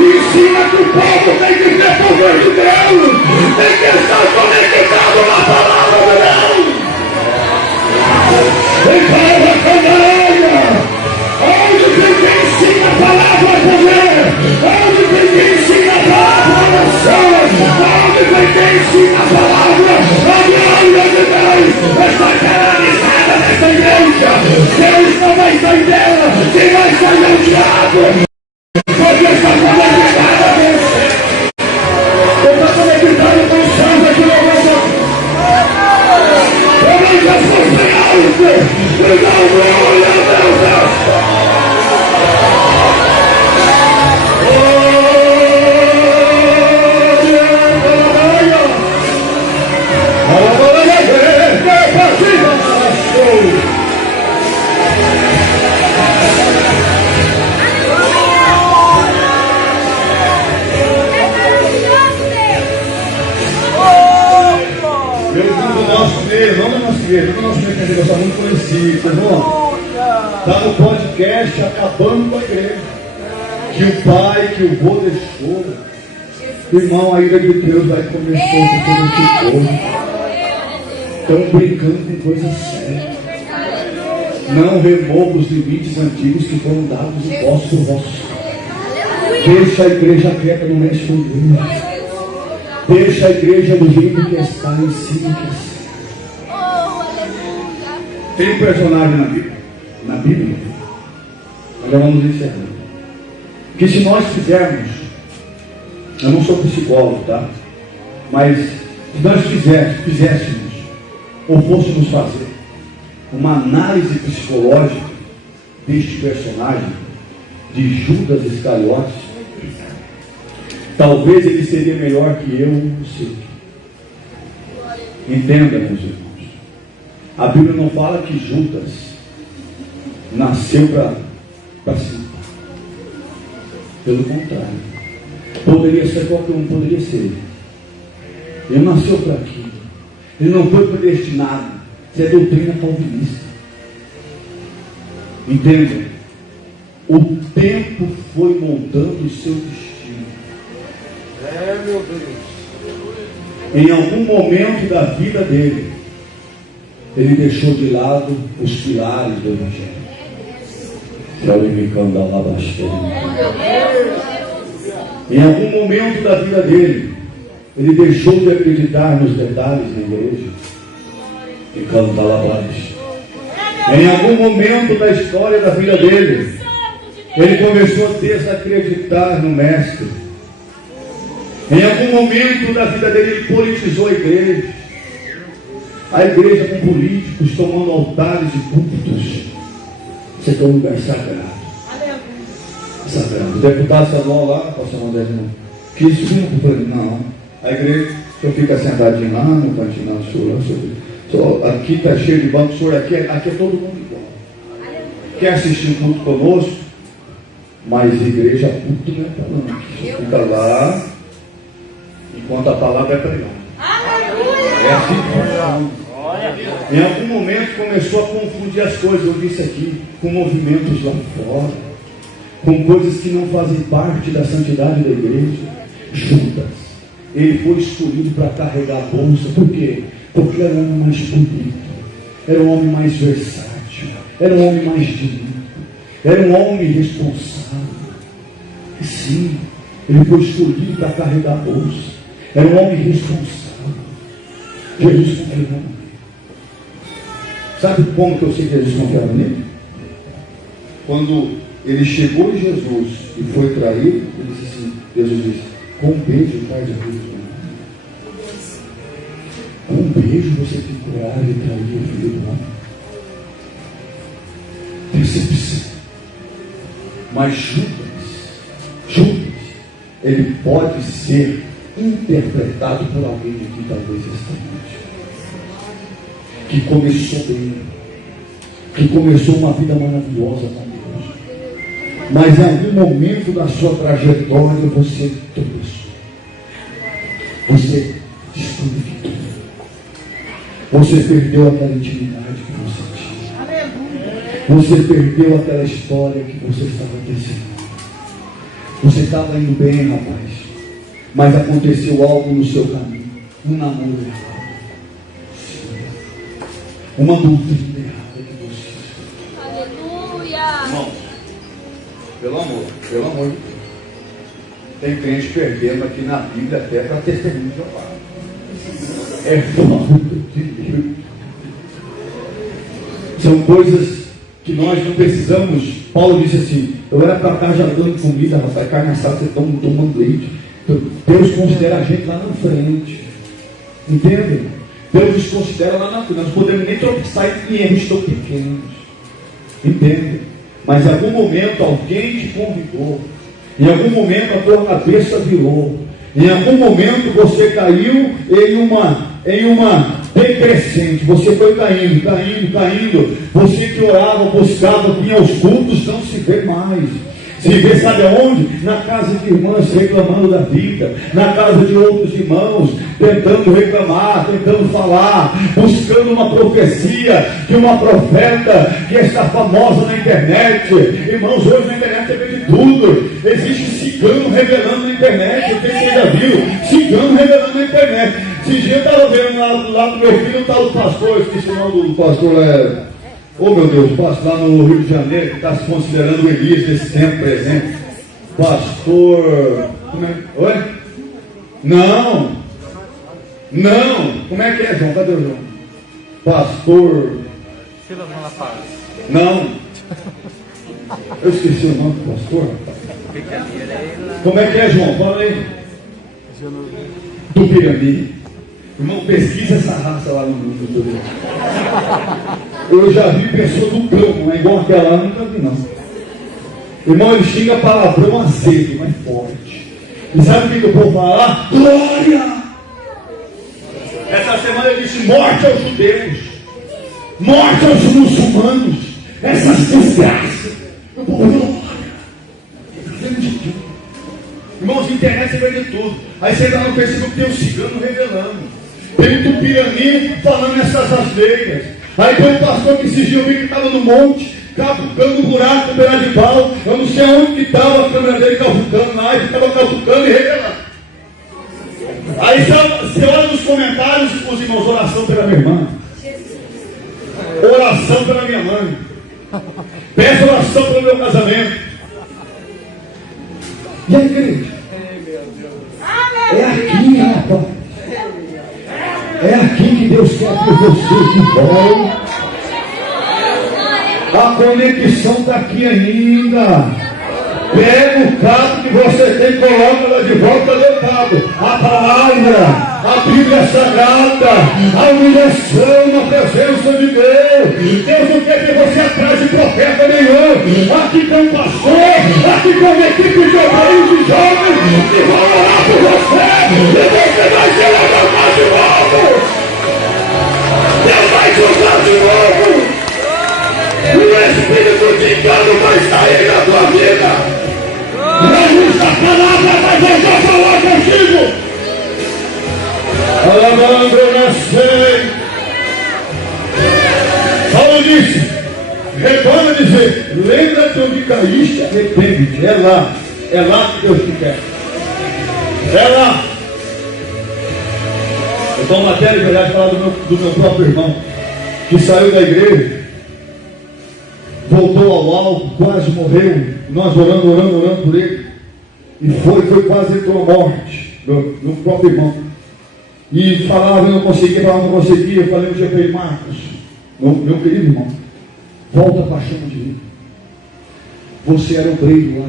Ensina que o povo tem que ter poder de Deus. Tem que estar conectado na palavra de Deus. Tem palavra candeia. Onde tem que ensina a palavra é poder. Onde tem que ensina a palavra é oração. Onde tem que ensina a palavra, a glória de Deus está canalizada nessa igreja. Deus não vai sair dela, quem vai sair é o diabo. Porque está conectada a você. Está conectado com os céus aqui no nosso. Eu não já sou bem alto. Obrigado, glória a Deus. Está muito conhecido, irmão. Está no podcast acabando com a igreja. Que o pai, que o vô deixou. Irmão, a ira de Deus vai começar com tudo que for. Estão brincando com coisa séria. Não remova os limites antigos que foram dados e postos por vós. Deixa a igreja quieta, não mexe com Deus. Deixa a igreja do jeito que está, ensina que está. Tem um personagem na Bíblia, agora vamos encerrar, que se nós fizermos, eu não sou psicólogo, tá? Mas se nós fizéssemos, ou fôssemos fazer, uma análise psicológica deste personagem, de Judas Iscariotes, talvez ele seria melhor que eu, não sei. Entenda, meus irmãos. A Bíblia não fala que Judas nasceu para si. Pelo contrário. Poderia ser qualquer um, poderia ser ele. Ele nasceu para aquilo. Ele não foi predestinado. Isso é doutrina calvinista. Entenda. O tempo foi moldando o seu destino. Meu Deus. Em algum momento da vida dele, ele deixou de lado os pilares do Evangelho. Em algum momento da vida dele, ele deixou de acreditar nos detalhes da igreja. E canta lá abaixo. Em algum momento da história da vida dele, ele começou a desacreditar no Mestre. Em algum momento da vida dele, ele politizou a igreja. A igreja com políticos tomando altares e púlpitos. Isso aqui é um lugar sagrado. Sagrado. O deputado estadual lá, pastor Moderno, quis vir para ele. Não. A igreja, o senhor fica sentadinho lá no cantinho, não, senhor, aqui está cheio de banco, senhor, aqui é todo mundo igual. Quer assistir um culto conosco? Mas igreja culto não é para não. Você fica lá enquanto a palavra é pregada. É assim que funciona. Em algum momento começou a confundir as coisas, eu disse aqui, com movimentos lá fora, com coisas que não fazem parte da santidade da igreja. Judas, ele foi escolhido para carregar a bolsa. Por quê? Porque era um homem mais bonito, era um homem mais versátil, era um homem mais digno, era um homem responsável. E sim, ele foi escolhido para carregar a bolsa. Era um homem responsável. Jesus confiava nele. Sabe como que eu sei que Jesus confiava nele? Quando ele chegou em Jesus e foi traído, ele disse assim, Jesus disse, com um beijo traz a vida. Com um beijo você tem coragem de trair o filho do homem. Percepção. Mas Judas, ele pode ser interpretado por alguém aqui, talvez esta noite, que começou bem, que começou uma vida maravilhosa com Deus, mas em algum momento da sua trajetória você tropeçou, você desqualificou, você perdeu aquela intimidade que você tinha, você perdeu aquela história que você estava tecendo. Você estava indo bem, rapaz, mas aconteceu algo no seu caminho, um namoro errado, uma doutrina errada que você. Aleluia! Irmão, pelo amor de Deus. Tem crente perdendo aqui na Bíblia até para testemunho de Jeová. É falta de Deus. São coisas que nós não precisamos. Paulo disse assim, eu era para estar já dando comida, rapaz, carne assada, vocês estão tomando leite. Deus considera a gente lá na frente. Entende? Deus nos considera lá na frente. Nós podemos nem tropeçar em erros tão pequenos. Entende? Mas em algum momento alguém te convidou. Em algum momento a tua cabeça virou. Em algum momento você caiu em uma decrescente. Você foi caindo. Você que orava, buscava, vinha aos cultos, não se vê mais. Se vê, sabe aonde? Na casa de irmãs reclamando da vida, na casa de outros irmãos tentando reclamar, tentando falar, buscando uma profecia de uma profeta que está famosa na internet. Irmãos, hoje na internet você vê de tudo. Existe cigano revelando na internet. Não sei se você já viu, cigano revelando na internet. Esse dia eu estava vendo lá do meu filho, está o pastor, esqueci o nome do pastor, oh meu Deus, pastor lá no Rio de Janeiro, que está se considerando o Elias desse tempo presente. Pastor. Oi? Não. Como é que é, João? Cadê o João? Pastor. Não. Eu esqueci o nome do pastor. Como é que é, João? Fala aí. Tupirani. Irmão, pesquisa essa raça lá no YouTube. Eu já vi pessoa do campo, mas igual aquela lá, nunca vi não. Irmão, ele xinga palavrão azedo, mas forte. E sabe o que eu vou falar? Glória! Essa semana ele disse: morte aos judeus, morte aos muçulmanos, essas desgraças. O povo não olha. Irmãos, internet você vê de tudo. Aí você entra no Facebook, tem um cigano revelando, tem um tupirani falando essas asneiras. Aí tem um pastor que esses dias eu vi que estava no monte, cavucando um buraco, um pedaço de pau. Eu não sei aonde que estava a câmera dele cavucando lá, ele estava cavucando e revelando. Aí você olha nos comentários, os irmãos, oração pela minha irmã, oração pela minha mãe, peço oração pelo meu casamento. E a igreja? É aqui, rapaz. É aqui que Deus quer que vocês de volta. A conexão está aqui ainda. Pega o cabo que você tem, coloca ela de volta no cabo. A palavra, a Bíblia Sagrada, a humilhação na presença de Deus. Deus não quer que você atrás de profeta nenhum. Aqui tem um pastor, aqui tem uma equipe de obreiros e jovens que vão orar por você. E você vai ser levantado de novo. Deus vai te usar de novo. O Espírito de engano vai sair da tua vida. Não usa a palavra, mas eu vou falar contigo. Alabando, eu sei. Paulo disse: retorna a dizer, lembra-te onde caíste, arrepende-te. É lá que Deus te quer. É lá. Eu estou na matéria de verdade falar do meu próprio irmão, que saiu da igreja, voltou ao alto, quase morreu, nós orando por ele, e foi quase entrou a morte, meu próprio irmão, e falava, eu não conseguia, eu falei um dia para ele: Marcos, meu querido irmão, volta para a chama de mim, você era obreiro lá,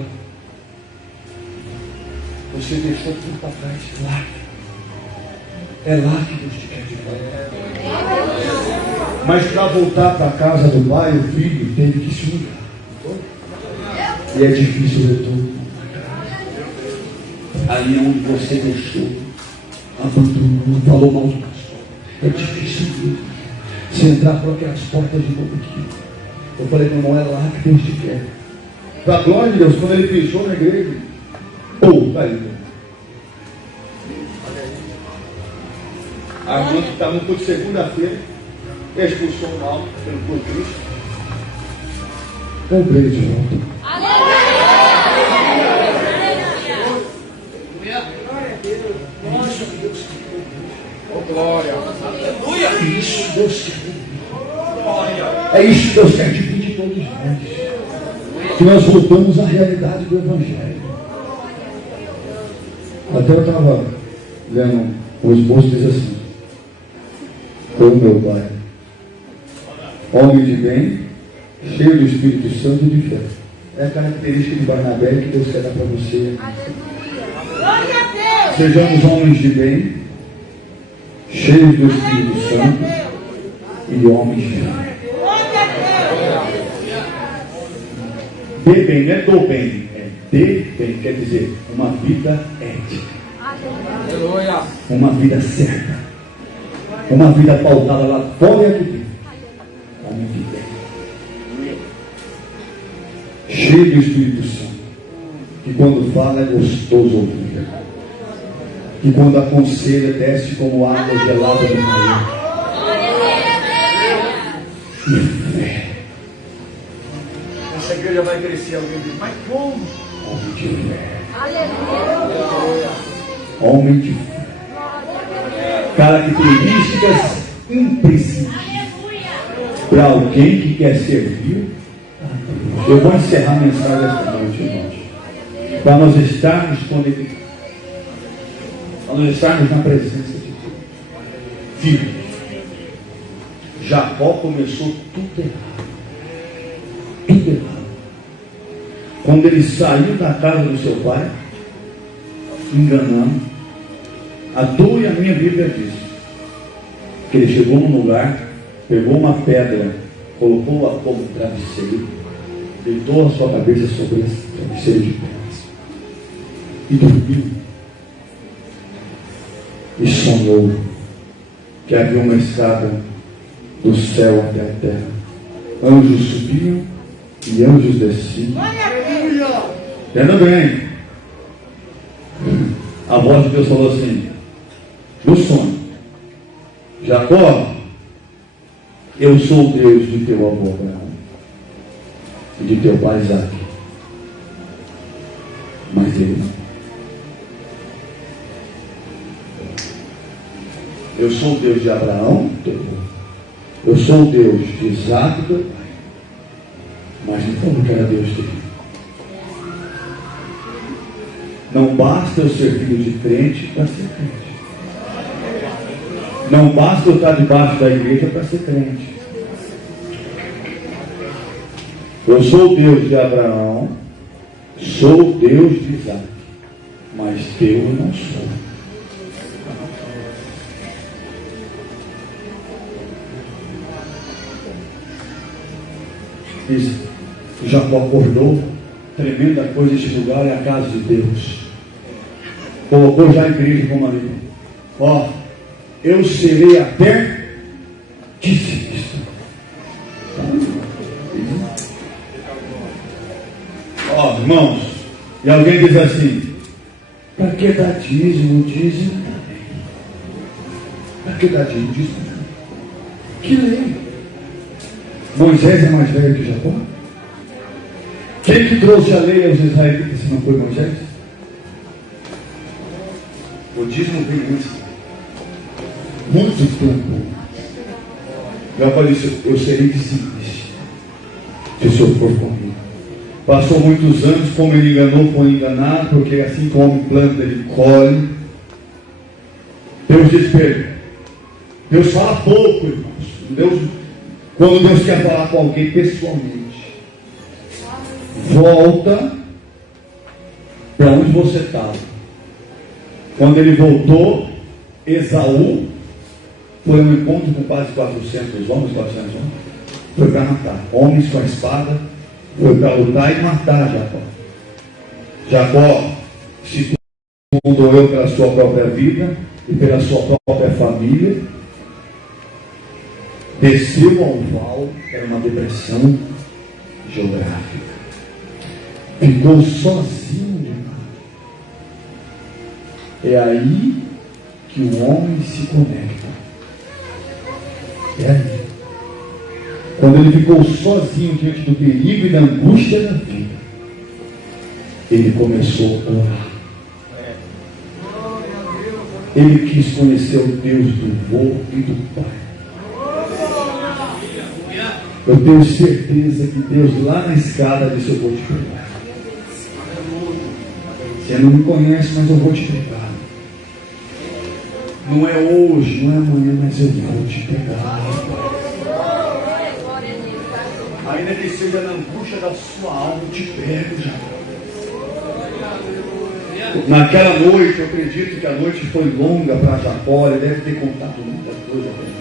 você deixou tudo para trás, lá, é lá que Deus te quer de volta. Mas para voltar para a casa do pai, o filho teve que se mudar. E é difícil de tudo. Ali onde você deixou, abandonou, falou mal do pastor. É difícil mesmo. Você entrar por aquelas portas de novo aqui. Eu falei: meu irmão, é lá que Deus te quer. Para a glória de Deus, quando ele pisou na igreja, está aí. A irmã que estava no culto de segunda-feira, expulsou o mal pelo Cristo. Lembrei de volta. Glória. É isso que Deus quer. É isso que Deus quer de mim, de todos nós. Que nós voltamos à realidade do Evangelho. Até eu estava lendo o esboço, diz assim: ô meu Pai, homem de bem, cheio do Espírito Santo e de fé. É a característica de Barnabé que Deus quer dar para você. Glória a Deus. Sejamos homens de bem, cheios do Espírito Santo e homens de fé. Glória a Deus. De bem, não é do bem, é de bem, quer dizer, uma vida ética, uma vida certa, uma vida pautada lá fora e aqui dentro. Homem de bem, cheio do Espírito Santo, que quando fala é gostoso ouvir, que quando aconselha desce como água gelada do mar. E fé. Essa igreja vai crescer. Alguém diz: mas como? Homem de fé. Homem de fé. Características imprescindíveis para alguém que quer servir. Eu vou encerrar a mensagem esta noite, irmãos, para nós estarmos conectados, para nós estarmos na presença de Deus. Filhos, Jacó começou tudo errado. Tudo errado. Quando ele saiu da casa do seu pai, enganando, a tua e a minha Bíblia diz que ele chegou num lugar, pegou uma pedra, colocou-a como travesseiro, deitou a sua cabeça sobre esse travesseiro de pedras e dormiu e sonhou que havia uma escada do céu até a terra. Anjos subiam e anjos desciam. Entenda bem. A voz de Deus falou assim, no sonho: Jacó, eu sou o Deus de teu avô Abraão e de teu pai Isaque. Mas ele não. Eu sou o Deus de Abraão, teu avô. Eu sou o Deus de Isaque, teu pai. Mas não falou que era Deus dele. Não basta eu ser filho de crente para ser crente. Não basta eu estar debaixo da igreja para ser crente. Eu sou o Deus de Abraão, sou o Deus de Isaque, mas teu eu não sou. Diz, Jacó acordou, tremenda coisa, este lugar é a casa de Deus. Colocou já a igreja como ali. Ó, eu serei até dizimista. Ó, irmãos, e alguém diz assim: para que dar dízimo? Dízimo também. Para que dar dízimo? Dízimo também. Que lei? Moisés é mais velho que Jacó? Quem que trouxe a lei aos israelitas se não foi Moisés? O dízimo vem antes. Muito tempo. Jacó disse: eu serei dizimista, se o Senhor for comigo. Passou muitos anos, como ele enganou, foi enganado, porque assim como o homem planta, ele colhe. Deus diz para ele. Deus fala pouco, irmãos. Quando Deus quer falar com alguém pessoalmente, volta para onde você estava. Quando ele voltou, Esaú foi um encontro com quase 400 homens, foi para matar. Homens com a espada, foi para lutar e matar Jacó. Jacó se condoeu pela sua própria vida e pela sua própria família. Desceu ao val, era uma depressão geográfica. Ficou sozinho demais. É aí que o homem se conecta. É aí. Quando ele ficou sozinho diante do perigo e da angústia da vida, ele começou a orar. Ele quis conhecer o Deus do vô e do pai. Eu tenho certeza que Deus lá na escada disse: eu vou te pegar. Você não me conhece, mas eu vou te pegar. Não é hoje, não é amanhã, mas eu vou te pegar. Ainda que seja na angústia da sua alma, eu te pego já. Naquela noite, eu acredito que a noite foi longa para Jacó. Ele deve ter contado muita coisa para Deus.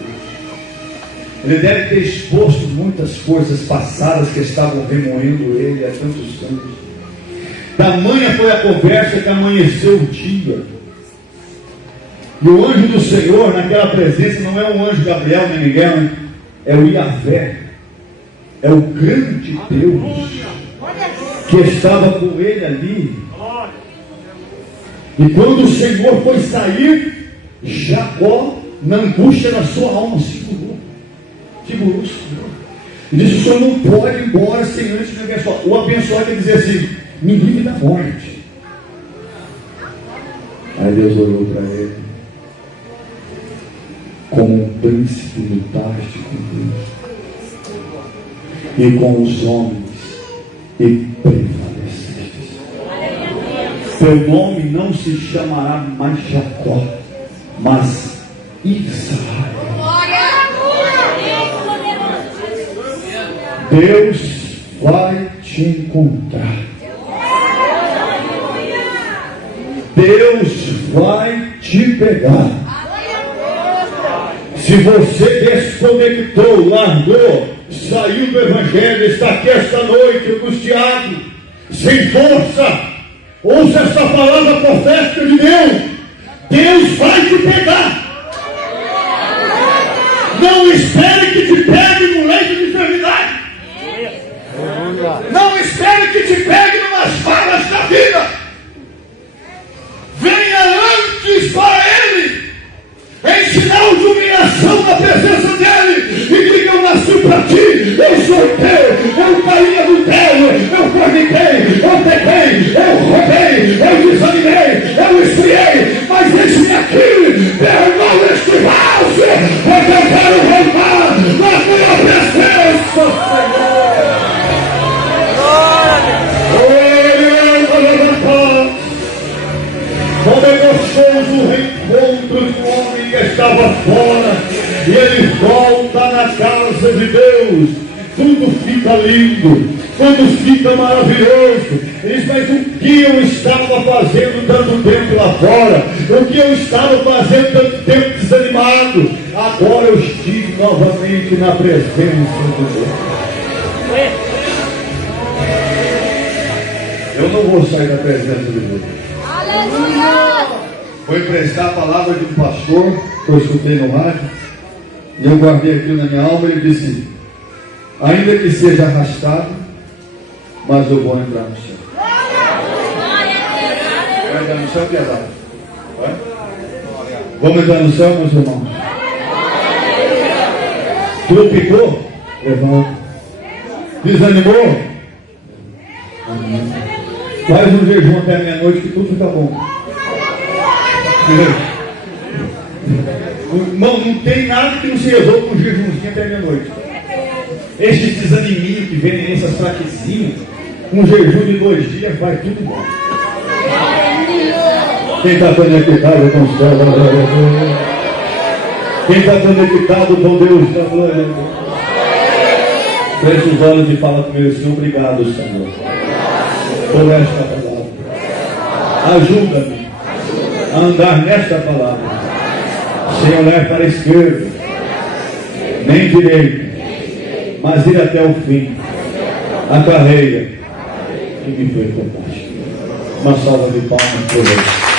Ele deve ter exposto muitas coisas passadas que estavam remoendo ele há tantos anos. Tamanha foi a conversa que amanheceu o dia. E o anjo do Senhor, naquela presença, não é um anjo Gabriel nem Miguel, é o Iavé. É o grande Deus que estava com ele ali. E quando o Senhor foi sair, Jacó, na angústia da sua alma, segurou o Senhor. E disse: o Senhor não pode ir embora sem antes me abençoar. O abençoar quer dizer assim: me livre da morte. Aí Deus olhou para ele como um príncipe, lutaste com Deus e com os homens e prevaleceste. Teu nome não se chamará mais Jacó, mas Israel. Deus vai te encontrar. Deus vai te pegar. Se você desconectou, largou, saiu do Evangelho, está aqui esta noite, angustiado, sem força, ouça essa palavra profética de Deus. Deus vai te pegar. espere que te pegue no leito de enfermidade. Não espere que te pegue numas falas da vida. Venha antes para Ele, em sinal de humilhação na presença dEle, e diga: eu nasci para ti, eu sou teu, eu caí em adultério, eu forniquei, eu pequei, eu roubei, eu desanimei, eu esfriei, mas deixe-me aqui, derramar este vaso, porque eu quero reinar na tua presença, Senhor. Como é gostoso o reencontro de um homem que estava fora e ele volta na casa de Deus. Tudo fica lindo, tudo fica maravilhoso. Ele diz: mas o que eu estava fazendo tanto tempo lá fora? O que eu estava fazendo tanto tempo desanimado? Agora eu estive novamente na presença de Deus. Eu não vou sair da presença de Deus. Aleluia! Vou emprestar a palavra de um pastor que eu escutei no rádio, e eu guardei aquilo na minha alma. Ele disse: ainda que seja arrastado, mas eu vou entrar no céu. Vai entrar no céu, piedade? Vai? Vamos entrar no céu, meus irmãos? Tropicou? Levanta. Desanimou? Amém. Faz um jejum até meia-noite que tudo fica bom. Irmão, não tem nada que não se resolva com um jejumzinho até meia-noite. Estes desaniminhos que vêm, essas fraquezinhas, um jejum de 2 dias vai tudo bom. Quem está conectado com o céu? Quem está conectado com Deus está glória. Feche os olhos e fala comigo assim: obrigado, Senhor, por esta palavra. Ajuda-me a andar nesta palavra, sem olhar para a esquerda, nem direita, mas ir até o fim, a carreira que me foi proposta. Uma salva de palmas por ele.